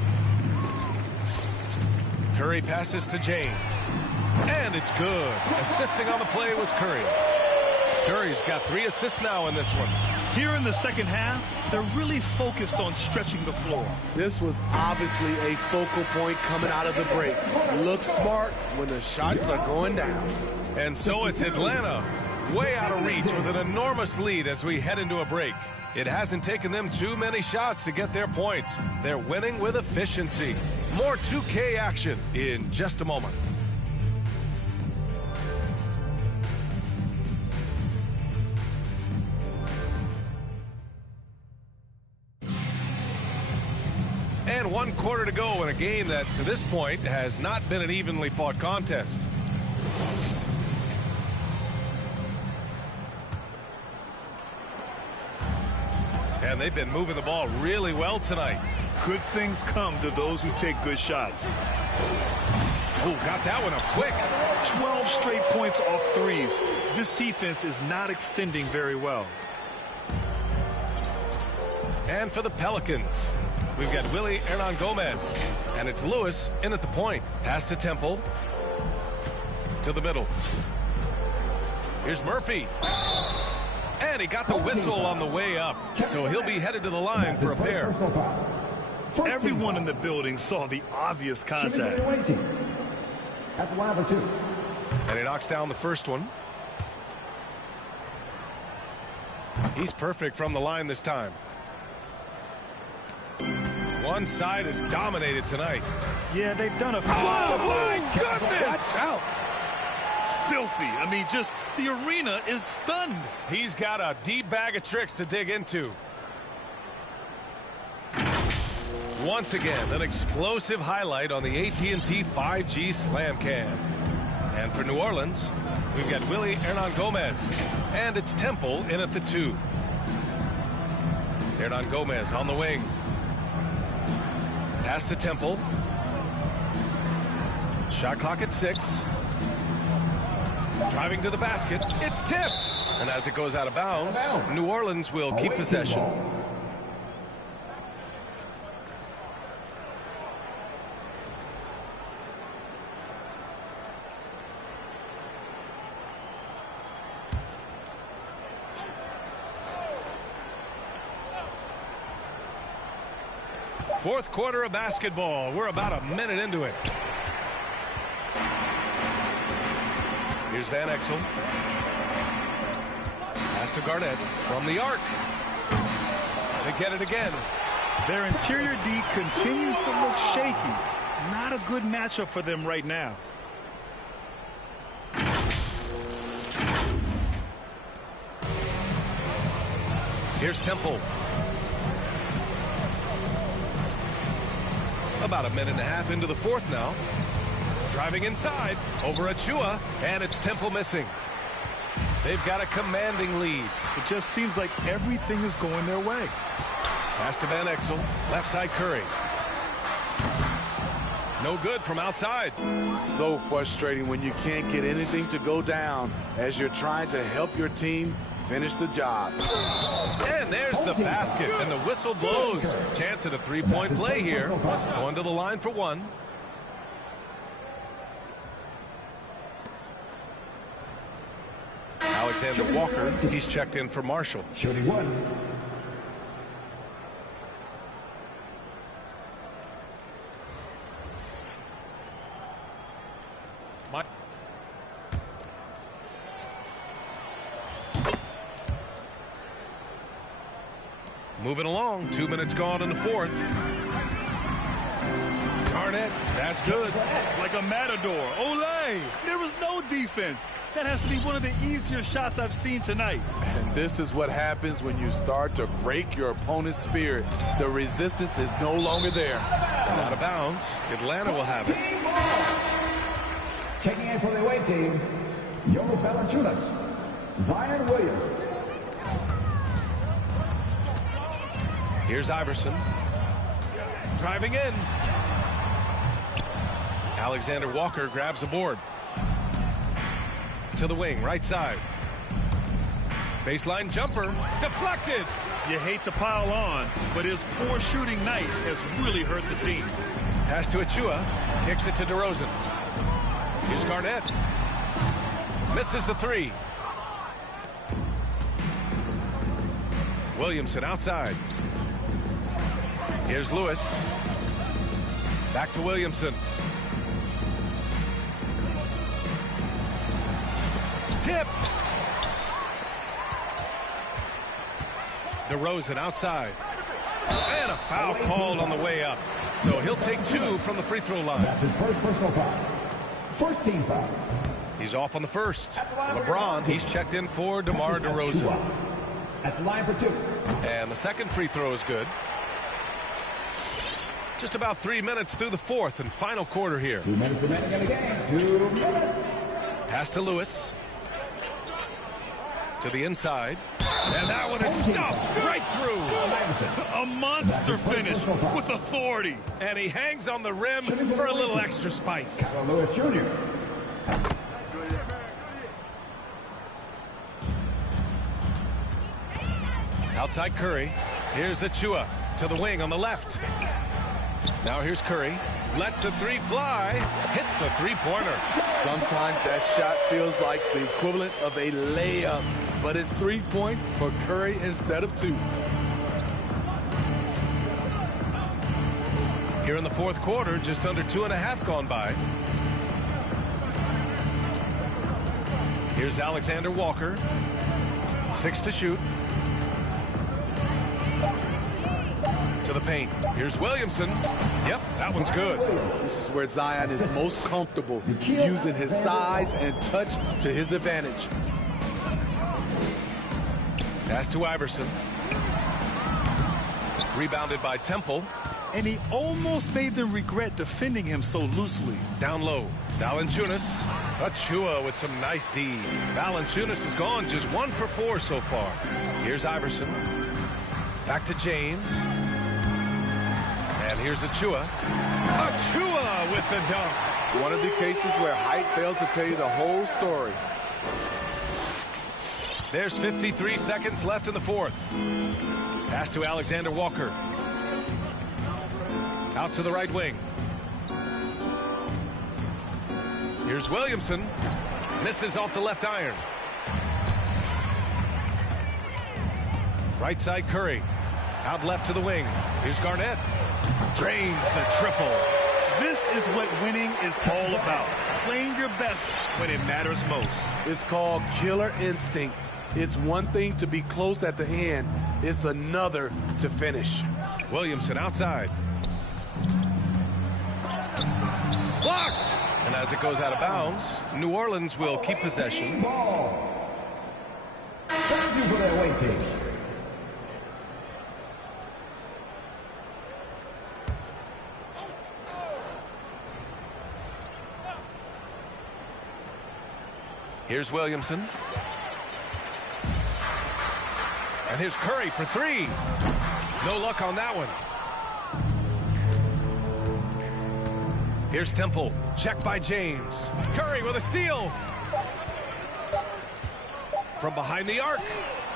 Curry passes to James. And it's good. Assisting on the play was Curry. Curry's got 3 assists now in this one. Here in the second half, they're really focused on stretching the floor. This was obviously a focal point coming out of the break. Look smart when the shots are going down. And so it's Atlanta, way out of reach with an enormous lead as we head into a break. It hasn't taken them too many shots to get their points. They're winning with efficiency. More 2K action in just a moment. And 1 quarter to go in a game that, to this point, has not been an evenly fought contest. And they've been moving the ball really well tonight. Good things come to those who take good shots. Oh, got that one up quick. 12 straight points off threes. This defense is not extending very well. And for the Pelicans, we've got Willie Hernangomez. And it's Lewis in at the point. Pass to Temple. To the middle. Here's Murphy. And he got the whistle on the way up. So he'll be headed to the line for a pair. Everyone in the building saw the obvious contact. And he knocks down the first one. He's perfect from the line this time. One side is dominated tonight. Yeah, they've done a... Oh, my goodness! Watch out. Filthy. I mean, just the arena is stunned. He's got a deep bag of tricks to dig into. Once again, an explosive highlight on the AT&T 5G Slam Cam. And for New Orleans, we've got Willie Hernangomez. And it's Temple in at the 2. Hernangomez on the wing. Pass to Temple. Shot clock at 6. Driving to the basket. It's tipped. And as it goes out of bounds, New Orleans will keep possession. Fourth quarter of basketball. We're about a minute into it. Here's Van Exel. Pass to Garnett from the arc. They get it again. Their interior D continues to look shaky. Not a good matchup for them right now. Here's Temple. About a minute and a half into the fourth now. Driving inside, over Achua, and it's Temple missing. They've got a commanding lead. It just seems like everything is going their way. Pass to Van Exel, left side Curry. No good from outside. So frustrating when you can't get anything to go down as you're trying to help your team finish the job. And there's the basket, and the whistle blows. Chance at a three-point play here. Going to the line for one. Alexander Walker, he's checked in for Marshall. Shooting one. Moving along, 2 minutes gone in the fourth. Garnett, that's good. Like a matador. Olay! There was no defense. That has to be one of the easier shots I've seen tonight. And this is what happens when you start to break your opponent's spirit. The resistance is no longer there. And out of bounds. Atlanta will have it. Checking in for the away team, Jonas Valanciunas, Zion Williams. Here's Iverson. Driving in. Alexander Walker grabs the board. To the wing, right side. Baseline jumper, deflected. You hate to pile on, but his poor shooting night has really hurt the team. Pass to Achua, kicks it to DeRozan. Here's Garnett. Misses the three. Williamson outside. Here's Lewis. Back to Williamson. Tipped. DeRozan outside. And a foul called on the way up. So he'll take two from the free throw line. That's his first personal foul. First team foul. He's off on the first. LeBron, he's checked in for DeMar DeRozan. At the line for two. And the second free throw is good. Just about 3 minutes through the fourth and final quarter here. 2 minutes remaining in the game. 2 minutes. Pass to Lewis. To the inside. And that one is stuffed right through. A monster finish with authority. And he hangs on the rim for a little extra spice. Lewis Jr. Outside Curry. Here's Achua to the wing on the left. Now here's Curry. Lets the three fly. Hits the three-pointer. Sometimes that shot feels like the equivalent of a layup, but it's 3 points for Curry instead of 2. Here in the fourth quarter, just under 2.5 gone by. Here's Alexander Walker. 6 to shoot. To the paint. Here's Williamson. Yep, that one's good. This is where Zion is most comfortable, using his size and touch to his advantage. Pass to Iverson. Rebounded by Temple. And he almost made them regret defending him so loosely. Down low. Valanciunas. Achua with some nice D. Valanciunas is gone just 1 for 4 so far. Here's Iverson. Back to James. And here's Achua. Achua with the dunk. One of the cases where height fails to tell you the whole story. There's 53 seconds left in the fourth. Pass to Alexander Walker. Out to the right wing. Here's Williamson. Misses off the left iron. Right side Curry. Out left to the wing. Here's Garnett. Drains the triple. This is what winning is all about. Playing your best when it matters most. It's called killer instinct. It's one thing to be close at the end. It's another to finish. Williamson outside. Blocked! And as it goes out of bounds, New Orleans will keep possession. Ball. Thank you for the away team. Here's Williamson. And here's Curry for three. No luck on that one. Here's Temple. Check by James. Curry with a steal. From behind the arc.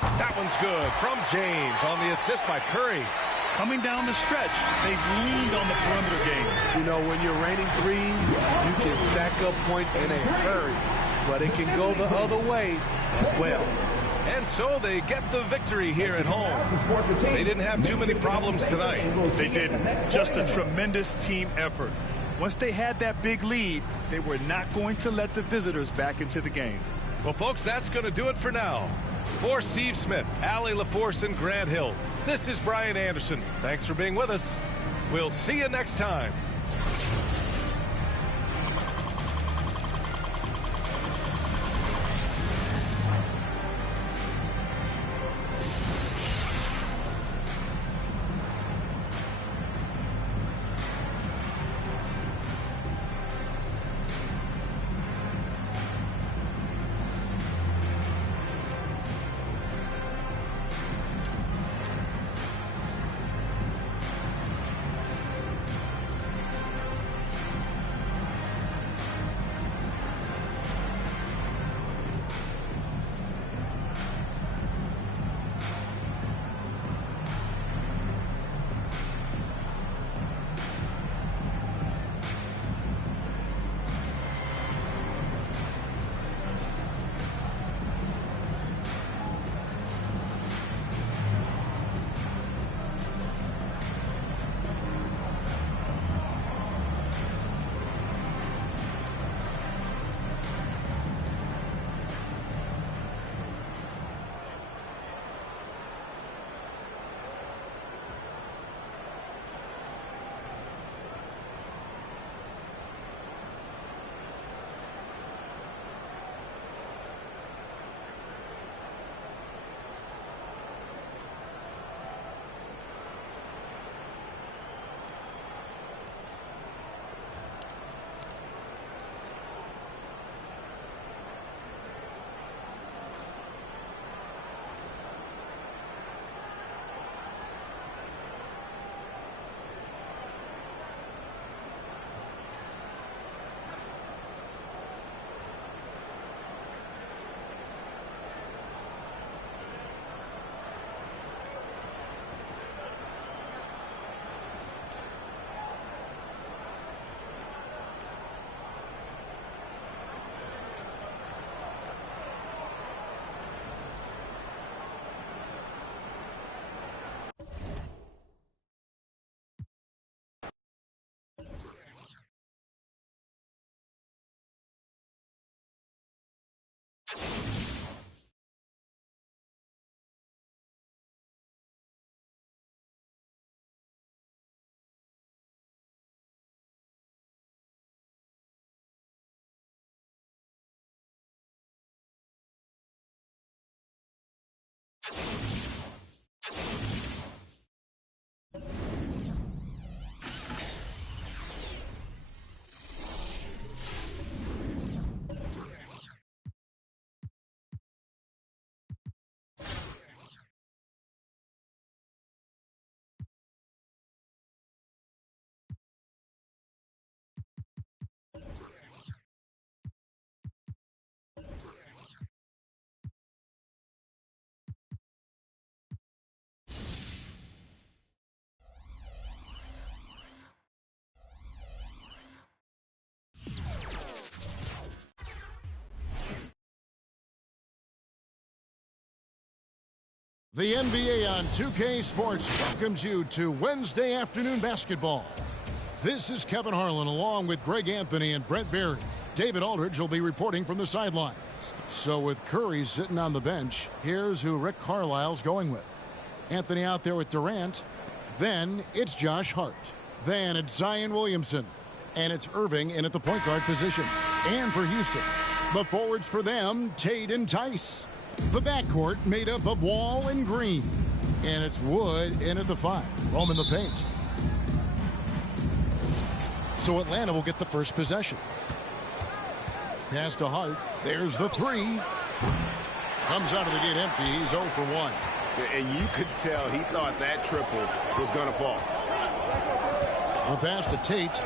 That one's good from James on the assist by Curry. Coming down the stretch, they've leaned on the perimeter game. You know, when you're raining threes, you can stack up points in a hurry. But it can go the other way as well. And so they get the victory here at home. They didn't have too many problems tonight. They didn't. Just a tremendous team effort. Once they had that big lead, they were not going to let the visitors back into the game. Well, folks, that's going to do it for now. For Steve Smith, Allie LaForce, and Grant Hill, this is Brian Anderson. Thanks for being with us. We'll see you next time. The NBA on 2K Sports welcomes you to Wednesday afternoon basketball. This is Kevin Harlan along with Greg Anthony and Brent Barry. David Aldridge will be reporting from the sidelines. So with Curry sitting on the bench, here's who Rick Carlisle's going with. Anthony out there with Durant. Then it's Josh Hart. Then it's Zion Williamson. And it's Irving in at the point guard position. And for Houston, the forwards for them, Tate and Tice. The backcourt made up of Wall and Green. And it's Wood in at the 5. Roaming the paint. So Atlanta will get the first possession. Pass to Hart. There's the three. Comes out of the gate empty. He's 0 for 1. And you could tell he thought that triple was going to fall. The pass to Tate.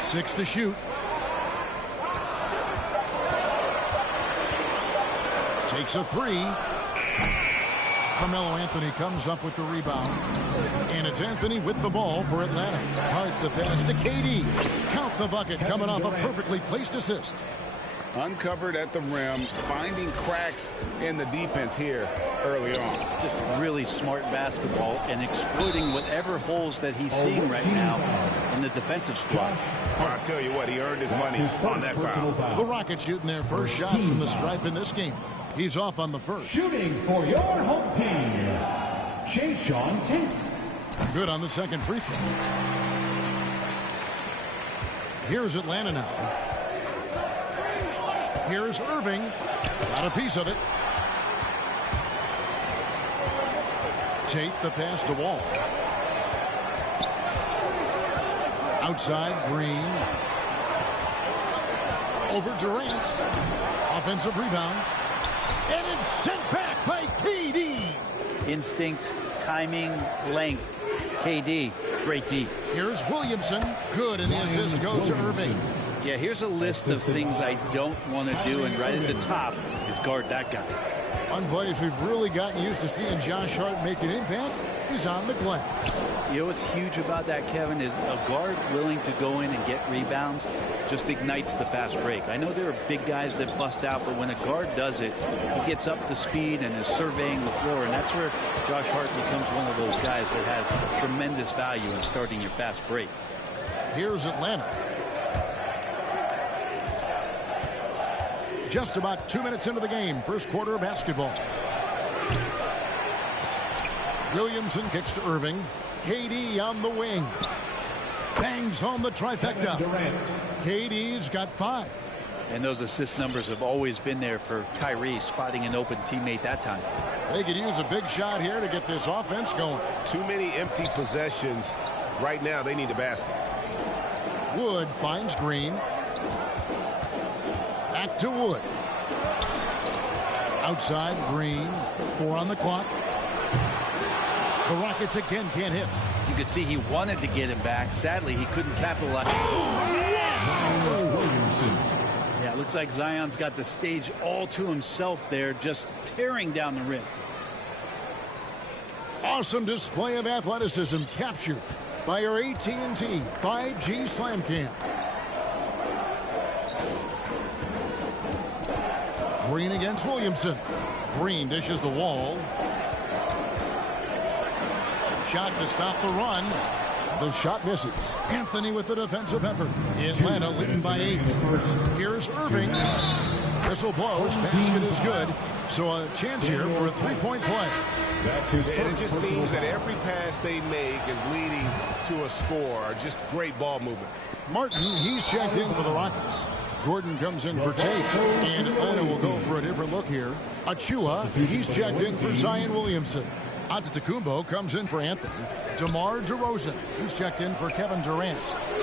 Six to shoot. Takes a three. Carmelo Anthony comes up with the rebound. And it's Anthony with the ball for Atlanta. Hart the pass to KD. Count the bucket coming off a perfectly placed assist. Uncovered at the rim, finding cracks in the defense here early on. Just really smart basketball and exploiting whatever holes that he's seeing right now in the defensive squad. Well, I'll tell you what, he earned his money on that foul. The Rockets shooting their first shots from the stripe in this game. He's off on the first. Shooting for your home team, Jason Tate. Good on the second free throw. Here's Atlanta now. Here's Irving. Got a piece of it. Tate the pass to Wall. Outside Green. Over Durant. Offensive rebound. And it's sent back by KD. Instinct, timing, length. KD, great D. Here's Williamson. Good, and the assist goes to Irving. Yeah, here's a list of things I don't want to do, and right at the top is guard that guy. One place we've really gotten used to seeing Josh Hart make an impact is on the glass. You know what's huge about that, Kevin, is a guard willing to go in and get rebounds just ignites the fast break. I know there are big guys that bust out, but when a guard does it, he gets up to speed and is surveying the floor, and that's where Josh Hart becomes one of those guys that has tremendous value in starting your fast break. Here's Atlanta. Just about 2 minutes into the game, first quarter of basketball. Williamson kicks to Irving. KD on the wing. Bangs home the trifecta. KD's got 5. And those assist numbers have always been there for Kyrie, spotting an open teammate that time. They could use a big shot here to get this offense going. Too many empty possessions. Right now, they need a basket. Wood finds Green. Back to Wood. Outside Green. 4 on the clock. The Rockets again can't hit. You could see he wanted to get him back. Sadly, he couldn't capitalize. Yeah, it looks like Zion's got the stage all to himself there, just tearing down the rim. Awesome display of athleticism captured by our AT&T 5G Slam Cam. Green against Williamson. Green dishes the Wall. Shot to stop the run. The shot misses. Anthony with the defensive effort. Atlanta leading by 8. Here's Irving. Whistle blows. Basket is good. So a chance here for a three-point play. And it just seems that every pass they make is leading to a score. Just great ball movement. Martin, he's checked in for the Rockets. Gordon comes in for Tate. And Atlanta will go for a different look here. Achua, he's checked in for Zion Williamson. Antetokounmpo comes in for Anthony. DeMar DeRozan, he's checked in for Kevin Durant.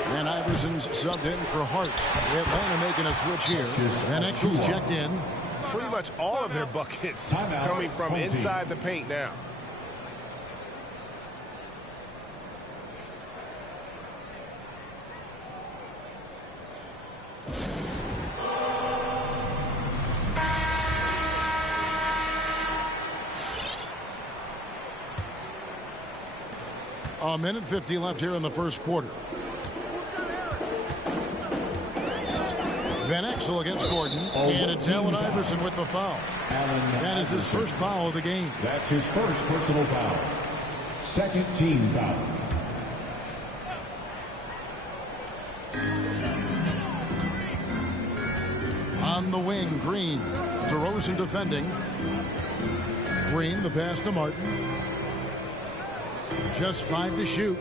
And Iverson's subbed in for Hart. Atlanta making a switch here. Van Exel's checked in. Pretty much all of their buckets coming from inside the paint now. A minute 50 left here in the first quarter. Van Exel against Gordon. And it's Allen Iverson with the foul. That is his first foul of the game. That's his first personal foul. Second team foul. On the wing, Green. DeRozan defending. Green, the pass to Martin. Just 5 to shoot.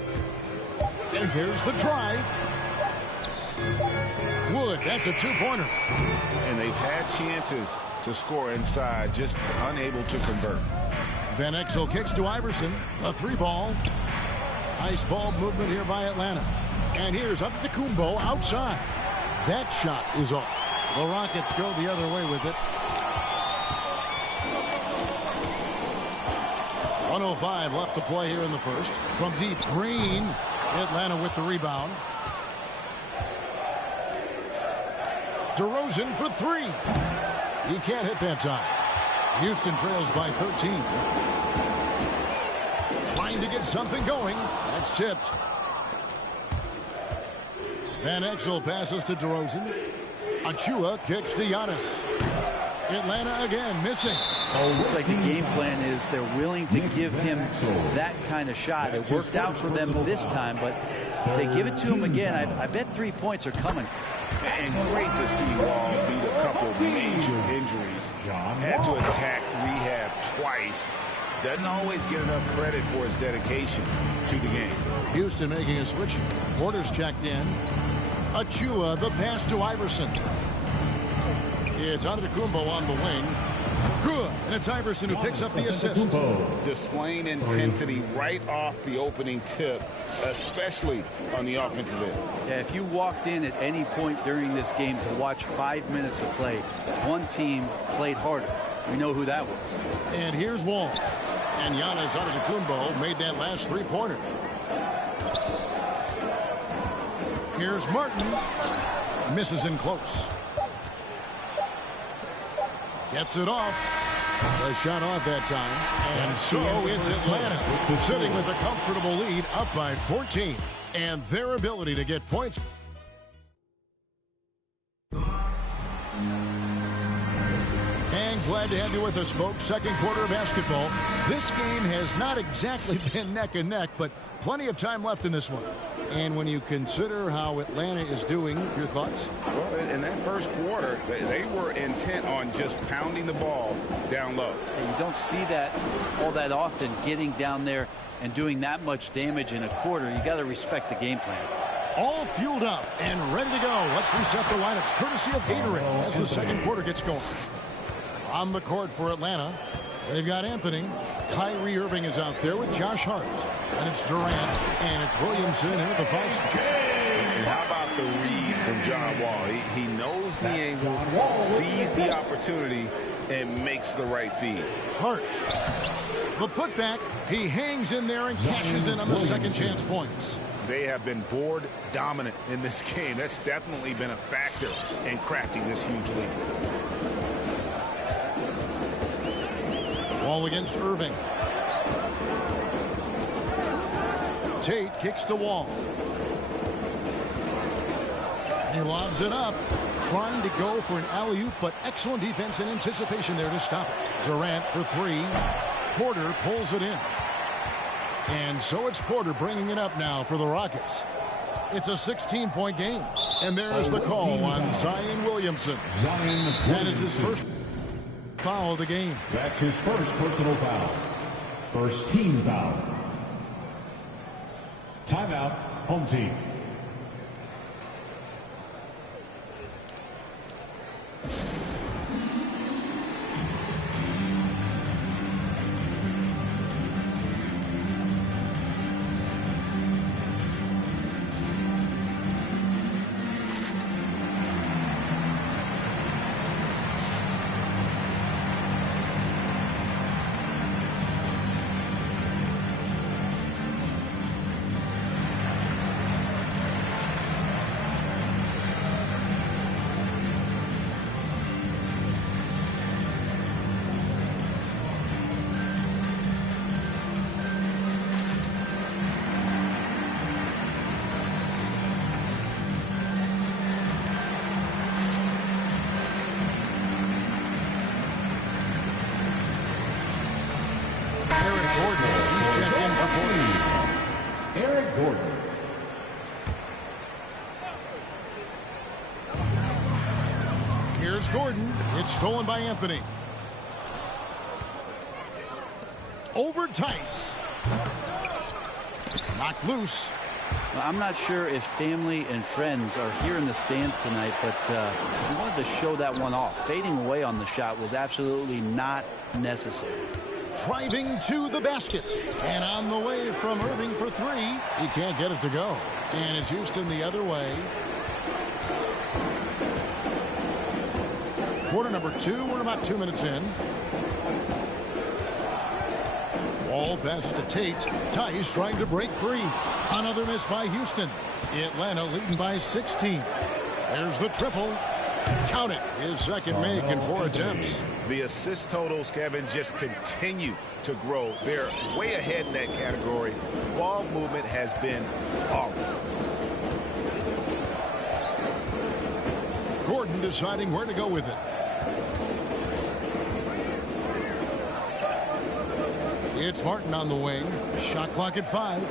And there's the drive. Wood, that's a two-pointer. And they've had chances to score inside, just unable to convert. Van Exel kicks to Iverson. A 3-ball. Nice ball movement here by Atlanta. And here's Antetokounmpo outside. That shot is off. The Rockets go the other way with it. 1:05 left to play here in the first. From deep, Green. Atlanta with the rebound. DeRozan for 3. He can't hit that time. Houston trails by 13. Trying to get something going. That's tipped. Van Exel passes to DeRozan. Achua kicks to Giannis. Atlanta again missing. Looks like the game plan is they're willing to give him that kind of shot. It worked out for them this time, but if they give it to him again, I bet 3 points are coming. And great to see Wall beat a couple of major injuries. Had to attack rehab twice. Doesn't always get enough credit for his dedication to the game. Houston making a switch. Porter's checked in. Achua, the pass to Iverson. It's Antetokounmpo on the wing. Good. And it's Iverson who picks up the assist. Displaying intensity right off the opening tip, especially on the offensive end. Yeah, if you walked in at any point during this game to watch 5 minutes of play, one team played harder. We know who that was. And here's Wall. And Giannis Antetokounmpo made that last 3-pointer. Here's Martin. Misses in close. Gets it off. The shot off that time. And so it's Atlanta sitting with a comfortable lead up by 14. And their ability to get points. And glad to have you with us, folks. Second quarter of basketball. This game has not exactly been neck and neck, but plenty of time left in this one. And when you consider how Atlanta is doing, your thoughts? Well, in that first quarter, they were intent on just pounding the ball down low. And you don't see that all that often, getting down there and doing that much damage in a quarter. You got to respect the game plan. All fueled up and ready to go. Let's reset the lineups courtesy of Gatorade as the second quarter gets going. On the court for Atlanta, they've got Anthony. Kyrie Irving is out there with Josh Hart. And it's Durant. And it's Williamson in at the 5 spot. And how about the read from John Wall? He knows the angles, sees the opportunity, and makes the right feed. Hart. The putback. He hangs in there and cashes in on the second chance points. They have been board dominant in this game. That's definitely been a factor in crafting this huge lead. Ball against Irving. Tate kicks to Wall. He lobs it up, trying to go for an alley-oop, but excellent defense and anticipation there to stop it. Durant for 3. Porter pulls it in. And so it's Porter bringing it up now for the Rockets. It's a 16-point game. And there's the call on Zion Williamson. That is his first foul of the game. That's his first personal foul. First team foul. Timeout, home team. Gordon. It's stolen by Anthony. Over Tice. Knocked loose. Well, I'm not sure if family and friends are here in the stands tonight, but he wanted to show that one off. Fading away on the shot was absolutely not necessary. driving to the basket. And on the way from Irving for three. He can't get it to go. And it's Houston the other way. Quarter number 2. We're about 2 minutes in. Wall passes to Tate. Tice trying to break free. Another miss by Houston. Atlanta leading by 16. There's the triple. Count it. His second make in 4 attempts. The assist totals, Kevin, just continue to grow. They're way ahead in that category. Ball movement has been flawless. Gordon deciding where to go with it. It's Martin on the wing. Shot clock at 5.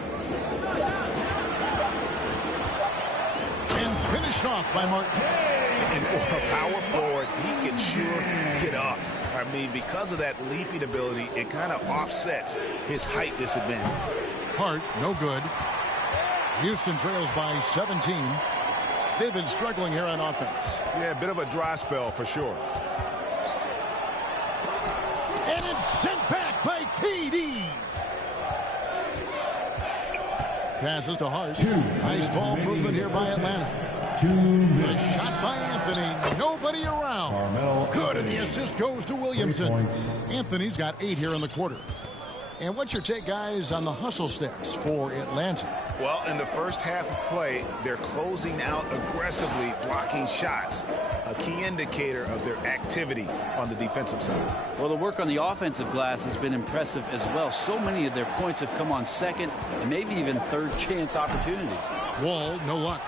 And finished off by Martin. And for a power forward, he can sure get up. I mean, because of that leaping ability, it kind of offsets his height disadvantage. Hart, no good. Houston trails by 17. They've been struggling here on offense. Yeah, a bit of a dry spell for sure. And it's sent back by KD. Passes to Hart. Nice ball movement here by Atlanta. A shot by Anthony. Nobody around. Good, and the assist goes to Williamson. Anthony's got 8 here in the quarter. And what's your take, guys, on the hustle sticks for Atlanta? Well, in the first half of play, they're closing out aggressively, blocking shots. A key indicator of their activity on the defensive side. Well, the work on the offensive glass has been impressive as well. So many of their points have come on second and maybe even third chance opportunities. Wall, no luck.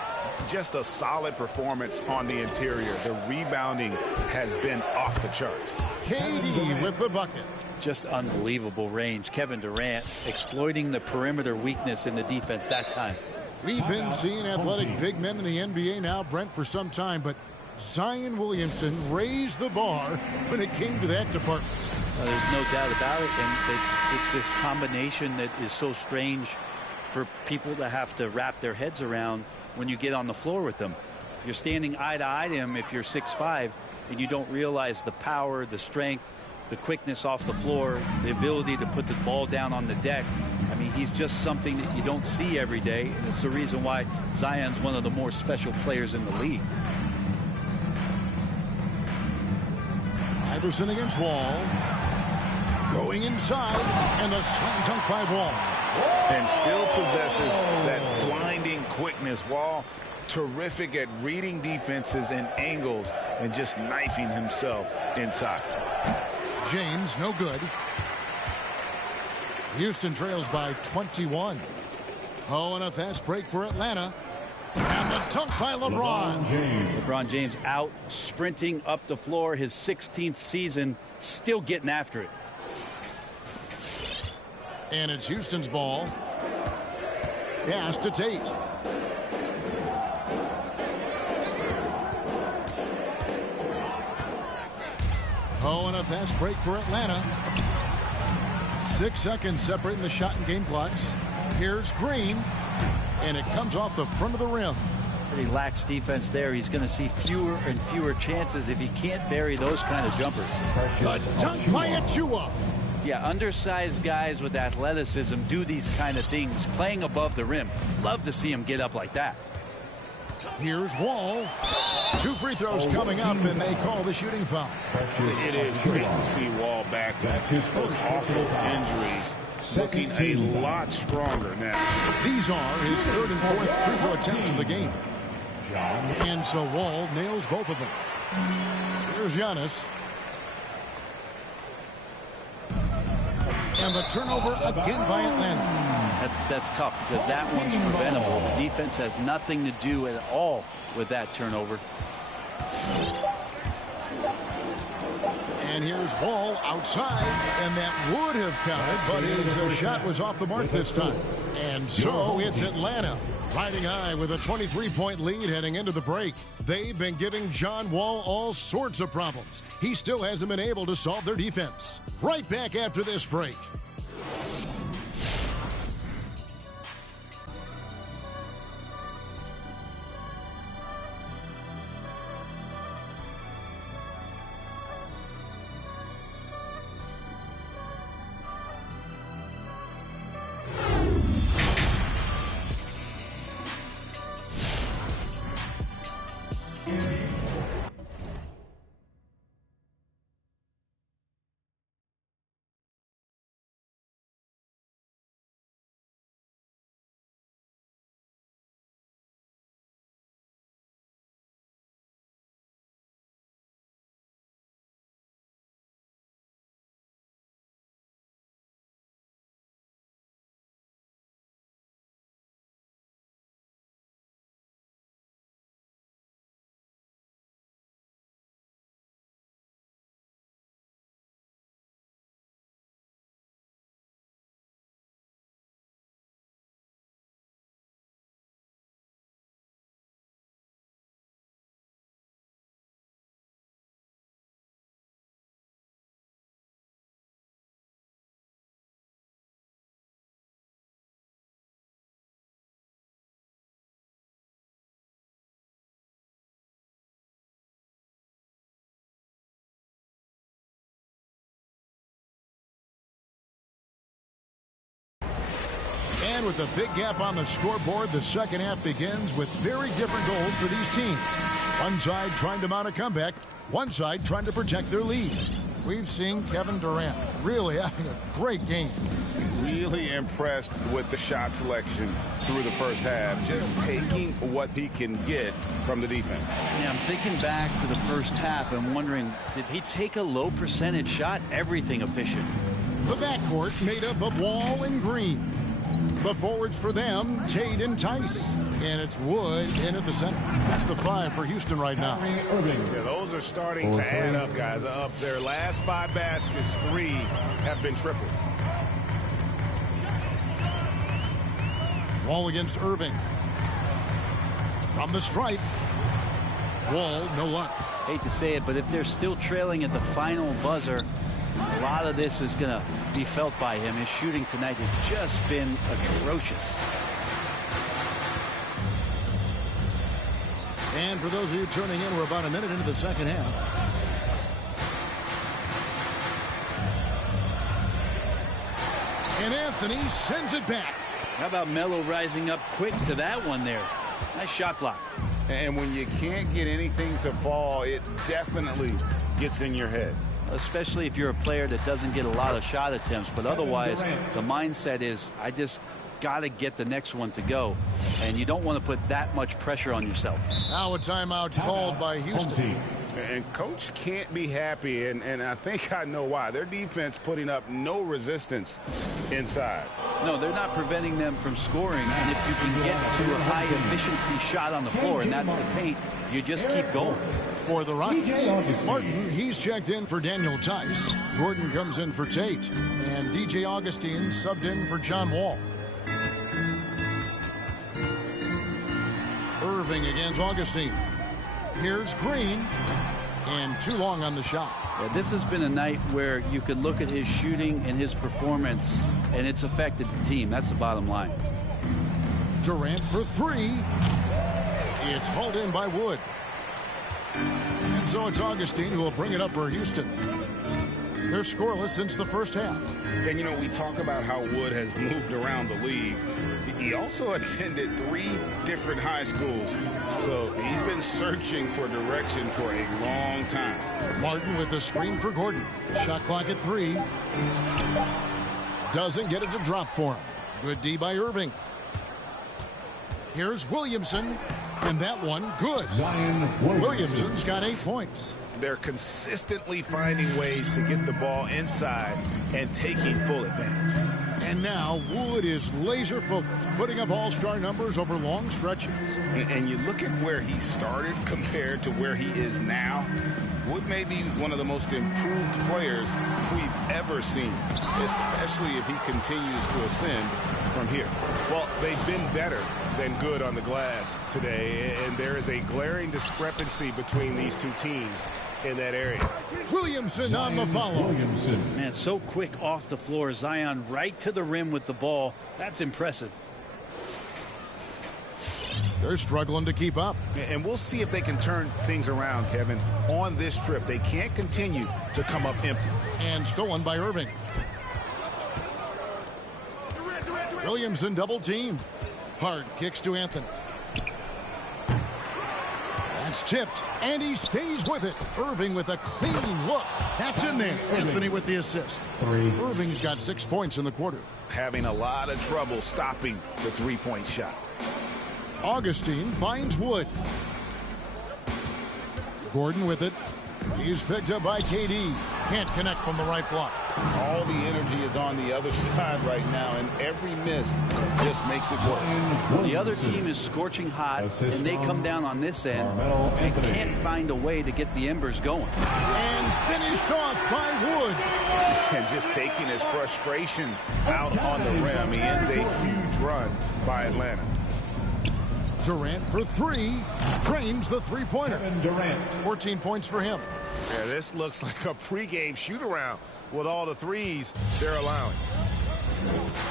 Just a solid performance on the interior. The rebounding has been off the charts. KD with the bucket. Just unbelievable range. Kevin Durant exploiting the perimeter weakness in the defense that time. We've been seeing athletic big men in the NBA now, Brent, for some time, but Zion Williamson raised the bar when it came to that department. There's no doubt about it, and it's this combination that is so strange for people to have to wrap their heads around when you get on the floor with them. You're standing eye to eye to him if you're 6'5", and you don't realize the power, the strength, the quickness off the floor, the ability to put the ball down on the deck. I mean, he's just something that you don't see every day, and it's the reason why Zion's one of the more special players in the league. Iverson against Wall. Going inside, and the slam dunk by Wall. And still possesses that blinding quickness. Wall, terrific at reading defenses and angles and just knifing himself inside. James, no good. Houston trails by 21. Oh, and a fast break for Atlanta. And the dunk by LeBron. LeBron James out sprinting up the floor, his 16th season, still getting after it. And it's Houston's ball. Pass to Tate. Oh, and a fast break for Atlanta. 6 seconds separating the shot and game clocks. Here's Green. And it comes off the front of the rim. Pretty lax defense there. He's going to see fewer and fewer chances if he can't bury those kind of jumpers. The dunk by Achua. Yeah, undersized guys with athleticism do these kind of things, playing above the rim. Love to see him get up like that. Here's Wall. 2 free throws coming up, and they call the shooting foul. It is great to see Wall back. Those awful injuries looking a lot stronger now. These are his 3rd and 4th free throw attempts of the game. And so Wall nails both of them. Here's Giannis. And the turnover again by Atlanta. That's tough because that one's preventable. The defense has nothing to do at all with that turnover. And here's Wall outside, and that would have counted, but his shot was off the mark this time. And so it's Atlanta riding high with a 23-point lead heading into the break. They've been giving John Wall all sorts of problems. He still hasn't been able to solve their defense. Right back after this break. And with a big gap on the scoreboard, the second half begins with very different goals for these teams. One side trying to mount a comeback, one side trying to protect their lead. We've seen Kevin Durant really having a great game. Really impressed with the shot selection through the first half, just taking what he can get from the defense. Yeah, I'm thinking back to the first half and wondering, did he take a low percentage shot? Everything efficient. The backcourt made up of Wall and Green. The forwards for them, Tate and Tice. And it's Wood in at the center. That's the 5 for Houston right now. Yeah, those are starting to add up, guys. Of their last 5 baskets, 3 have been triples. Wall against Irving. From the stripe. Wall, no luck. Hate to say it, but if they're still trailing at the final buzzer, a lot of this is going to be felt by him. His shooting tonight has just been atrocious. And for those of you tuning in, we're about a minute into the second half. And Anthony sends it back. How about Melo rising up quick to that one there? Nice shot block. And when you can't get anything to fall, it definitely gets in your head. Especially if you're a player that doesn't get a lot of shot attempts. But otherwise, the mindset is, I just got to get the next one to go. And you don't want to put that much pressure on yourself. Now a timeout called by Houston. And coach can't be happy, and I think I know why. Their defense putting up no resistance inside. No, they're not preventing them from scoring. And if you can get to a high efficiency shot on the floor, and that's the paint, you just keep going. For the Rockets, Martin, he's checked in for Daniel Tice. Gordon comes in for Tate. And DJ Augustine subbed in for John Wall. Irving against Augustine. Here's Green. And too long on the shot. Yeah, this has been a night where you could look at his shooting and his performance, and it's affected the team. That's the bottom line. Durant for 3. It's hauled in by Wood. And so it's Augustine who will bring it up for Houston. They're scoreless since the first half. And, you know, we talk about how Wood has moved around the league. He also attended 3 different high schools. So he's been searching for direction for a long time. Martin with the screen for Gordon. Shot clock at 3. Doesn't get it to drop for him. Good D by Irving. Here's Williamson. And that one, good. Williamson's got 8 points. They're consistently finding ways to get the ball inside and taking full advantage. And now Wood is laser focused, putting up all-star numbers over long stretches. And you look at where he started compared to where he is now. Wood may be one of the most improved players we've ever seen, especially if he continues to ascend from here. Well, they've been better than good on the glass today, and there is a glaring discrepancy between these two teams in that area. Williamson on the follow. Man, so quick off the floor. Zion right to the rim with the ball. That's impressive. They're struggling to keep up. And we'll see if they can turn things around, Kevin, on this trip. They can't continue to come up empty. And stolen by Irving. Williamson double teamed. Hard kicks to Anthony. That's tipped, and he stays with it. Irving with a clean look. That's in there. Anthony with the assist. 3. Irving's got 6 points in the quarter. Having a lot of trouble stopping the three-point shot. Augustine finds Wood. Gordon with it. He's picked up by KD. Can't connect from the right block. All the energy is on the other side right now, and every miss just makes it worse. The other team is scorching hot, and they come down on this end. They can't find a way to get the embers going. And finished off by Wood. And just taking his frustration out on the rim. He ends a huge run by Atlanta. Durant for 3. Drains the three-pointer. 14 points for him. Yeah, this looks like a pregame shoot-around with all the threes they're allowing.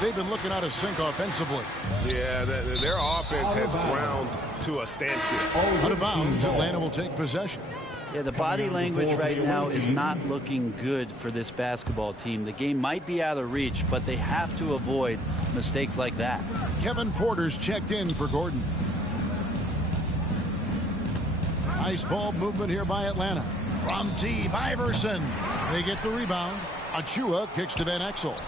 They've been looking out of sync offensively. Yeah, their offense has ground to a standstill. Out of bounds, Atlanta will take possession. Yeah, the body language right now is not looking good for this basketball team. The game might be out of reach, but they have to avoid mistakes like that. Kevin Porter's checked in for Gordon. Nice ball movement here by Atlanta. From deep, Iverson. They get the rebound. Achua kicks to Van Exel.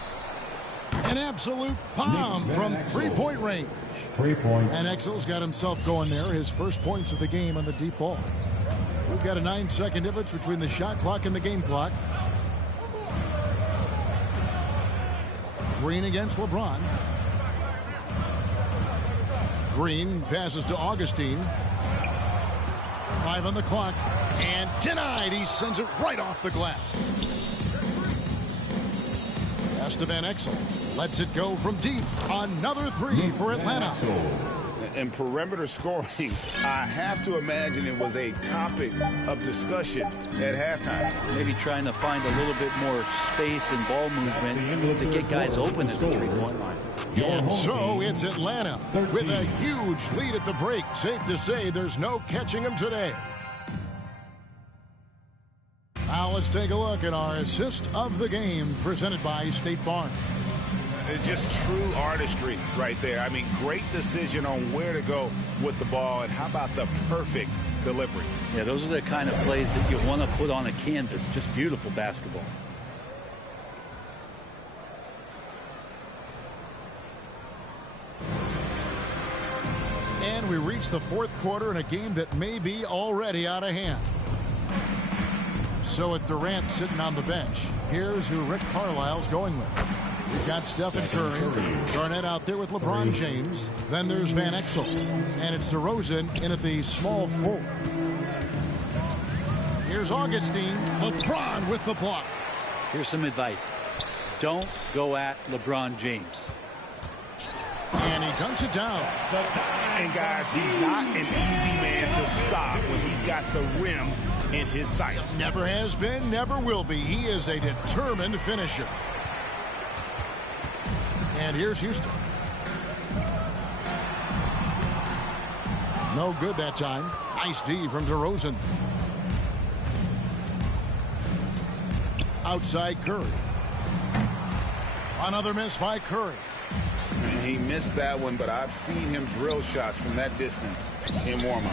An absolute bomb from three-point range. 3 points. And Exel's got himself going there. His first points of the game on the deep ball. We've got a 9-second difference between the shot clock and the game clock. Green against LeBron. Green passes to Augustine. 5 on the clock. And denied. He sends it right off the glass. Pass to Van Exel. Lets it go from deep. Another three for Atlanta. And perimeter scoring, I have to imagine it was a topic of discussion at halftime. Maybe trying to find a little bit more space and ball movement to get guys open at the three-point line. And so it's Atlanta with a huge lead at the break. Safe to say there's no catching them today. Now let's take a look at our assist of the game presented by State Farm. Just true artistry right there. I mean, great decision on where to go with the ball, and how about the perfect delivery? Yeah, those are the kind of plays that you want to put on a canvas. Just beautiful basketball. And we reach the fourth quarter in a game that may be already out of hand. So with Durant sitting on the bench, here's who Rick Carlisle's going with. We've got Stephen Curry. Garnett out there with LeBron James. Then there's Van Exel. And it's DeRozan in at the small forward. Here's Augustine. LeBron with the block. Here's some advice. Don't go at LeBron James. And he dunks it down. And guys, he's not an easy man to stop when he's got the rim in his sights. Never has been, never will be. He is a determined finisher. And here's Houston. No good that time. Nice D from DeRozan. Outside Curry. Another miss by Curry. And he missed that one, but I've seen him drill shots from that distance in warm-up.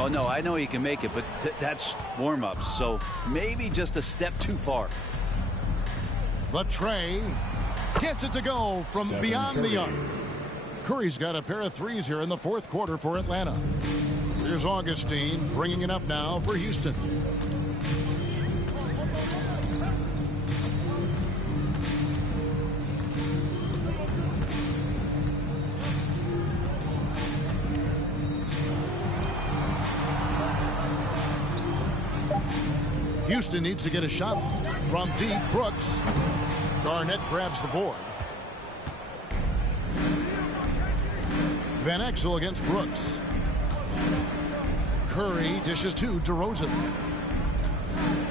Oh, no, I know he can make it, but that's warm-ups, so maybe just a step too far. But Trey gets it to go from beyond the arc. Curry's got a pair of threes here in the fourth quarter for Atlanta. Here's Augustine bringing it up now for Houston. Houston needs to get a shot from deep. Brooks. Garnett grabs the board. Van Exel against Brooks. Curry dishes to DeRozan.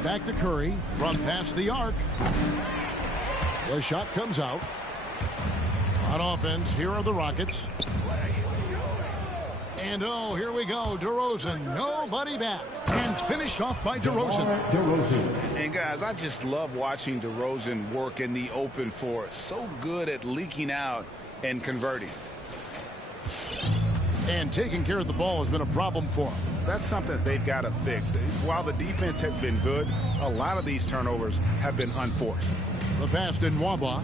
Back to Curry from past the arc. The shot comes out. On offense, here are the Rockets. And oh, here we go. DeRozan, nobody back. And finished off by DeRozan. And guys, I just love watching DeRozan work in the open floor. So good at leaking out and converting. And taking care of the ball has been a problem for him. That's something they've got to fix. While the defense has been good, a lot of these turnovers have been unforced. The pass to Nwaba.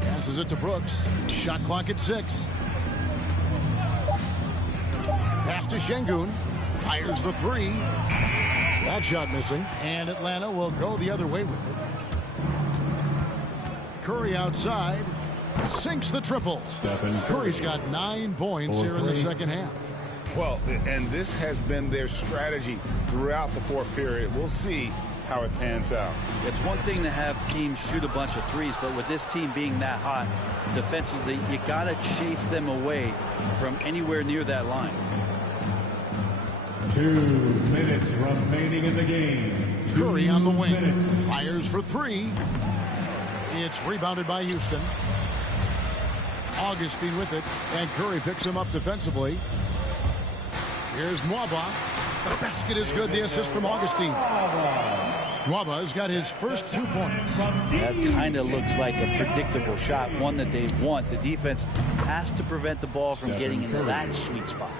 Passes it to Brooks. Shot clock at 6. Pass to Şengün. Fires the three. That shot missing. And Atlanta will go the other way with it. Curry outside. Sinks the triple. Curry's got 9 points here in the second half. Well, and this has been their strategy throughout the fourth period. We'll see how it pans out. It's one thing to have teams shoot a bunch of threes, but with this team being that hot defensively, you got to chase them away from anywhere near that line. 2 minutes remaining in the game. Curry on the wing. Fires for 3. It's rebounded by Houston. Augustine with it, and Curry picks him up defensively. Here's Mwaba. The basket is good. The assist from Augustine. Mwaba's got his first 2 points. That kind of looks like a predictable shot, one that they want. The defense has to prevent the ball from getting into that sweet spot.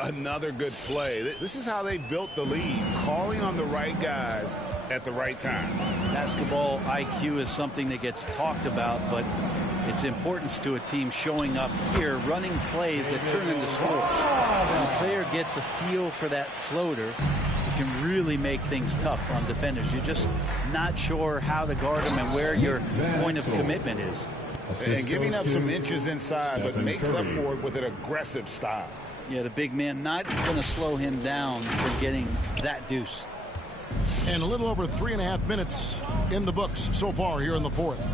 Another good play. This is how they built the lead, calling on the right guys at the right time. Basketball IQ is something that gets talked about, but its importance to a team showing up here, running plays that turn into scores. When a player gets a feel for that floater, it can really make things tough on defenders. You're just not sure how to guard them and where your point of commitment is. And giving up some inches inside, but makes up for it with an aggressive style. Yeah, the big man not going to slow him down from getting that deuce. And a little over 3.5 minutes in the books so far here in the fourth.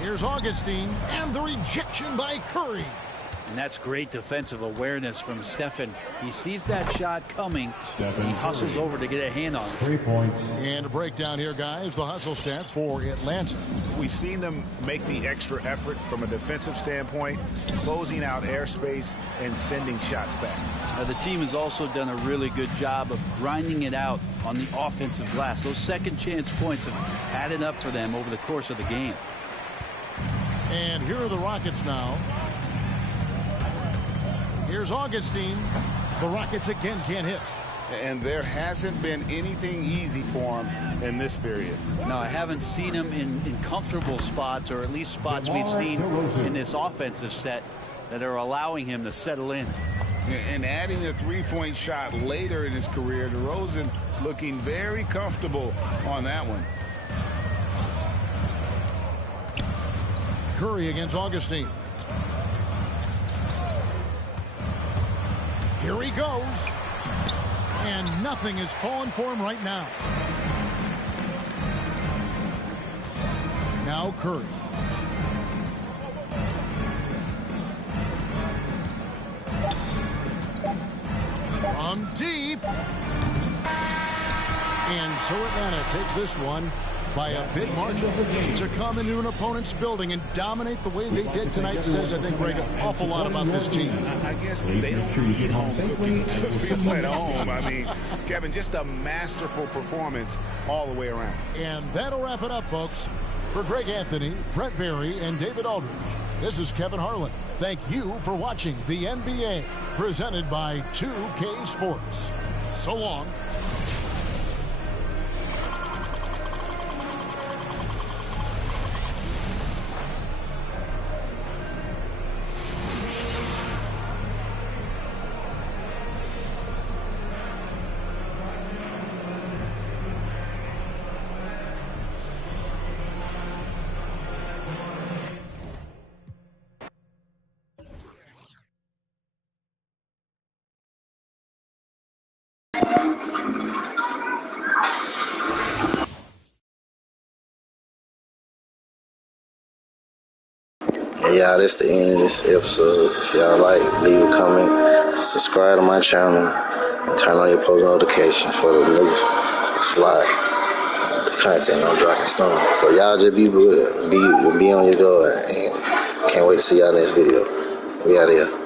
Here's Augustine, and the rejection by Curry. And that's great defensive awareness from Stephen. He sees that shot coming, and he hustles over to get a hand on it. 3 points. And a breakdown here, guys. The hustle stats for Atlanta. We've seen them make the extra effort from a defensive standpoint, closing out airspace and sending shots back. The team has also done a really good job of grinding it out on the offensive glass. Those second chance points have added up for them over the course of the game. And here are the Rockets now. Here's Augustine. The Rockets again can't hit. And there hasn't been anything easy for him in this period. No, I haven't seen him in comfortable spots, or at least spots we've seen in this offensive set that are allowing him to settle in. And adding a three-point shot later in his career, DeRozan looking very comfortable on that one. Curry against Augustine. Here he goes. And nothing is falling for him right now. Now Curry. From deep. And so Atlanta takes this one by a big margin. To come into an opponent's building and dominate the way they did tonight says, I think, Greg, an awful lot about this team. I guess they don't need home cooking to feel at home. I mean, Kevin, just a masterful performance all the way around. And that'll wrap it up, folks. For Greg Anthony, Brett Barry, and David Aldridge, this is Kevin Harlan. Thank you for watching the NBA, presented by 2K Sports. So long. Y'all, that's the end of this episode. If y'all like, leave a comment, subscribe to my channel, and turn on your post notifications for the new the content I'm dropping soon. So y'all just be good, be on your guard, and can't wait to see y'all next video. We out here.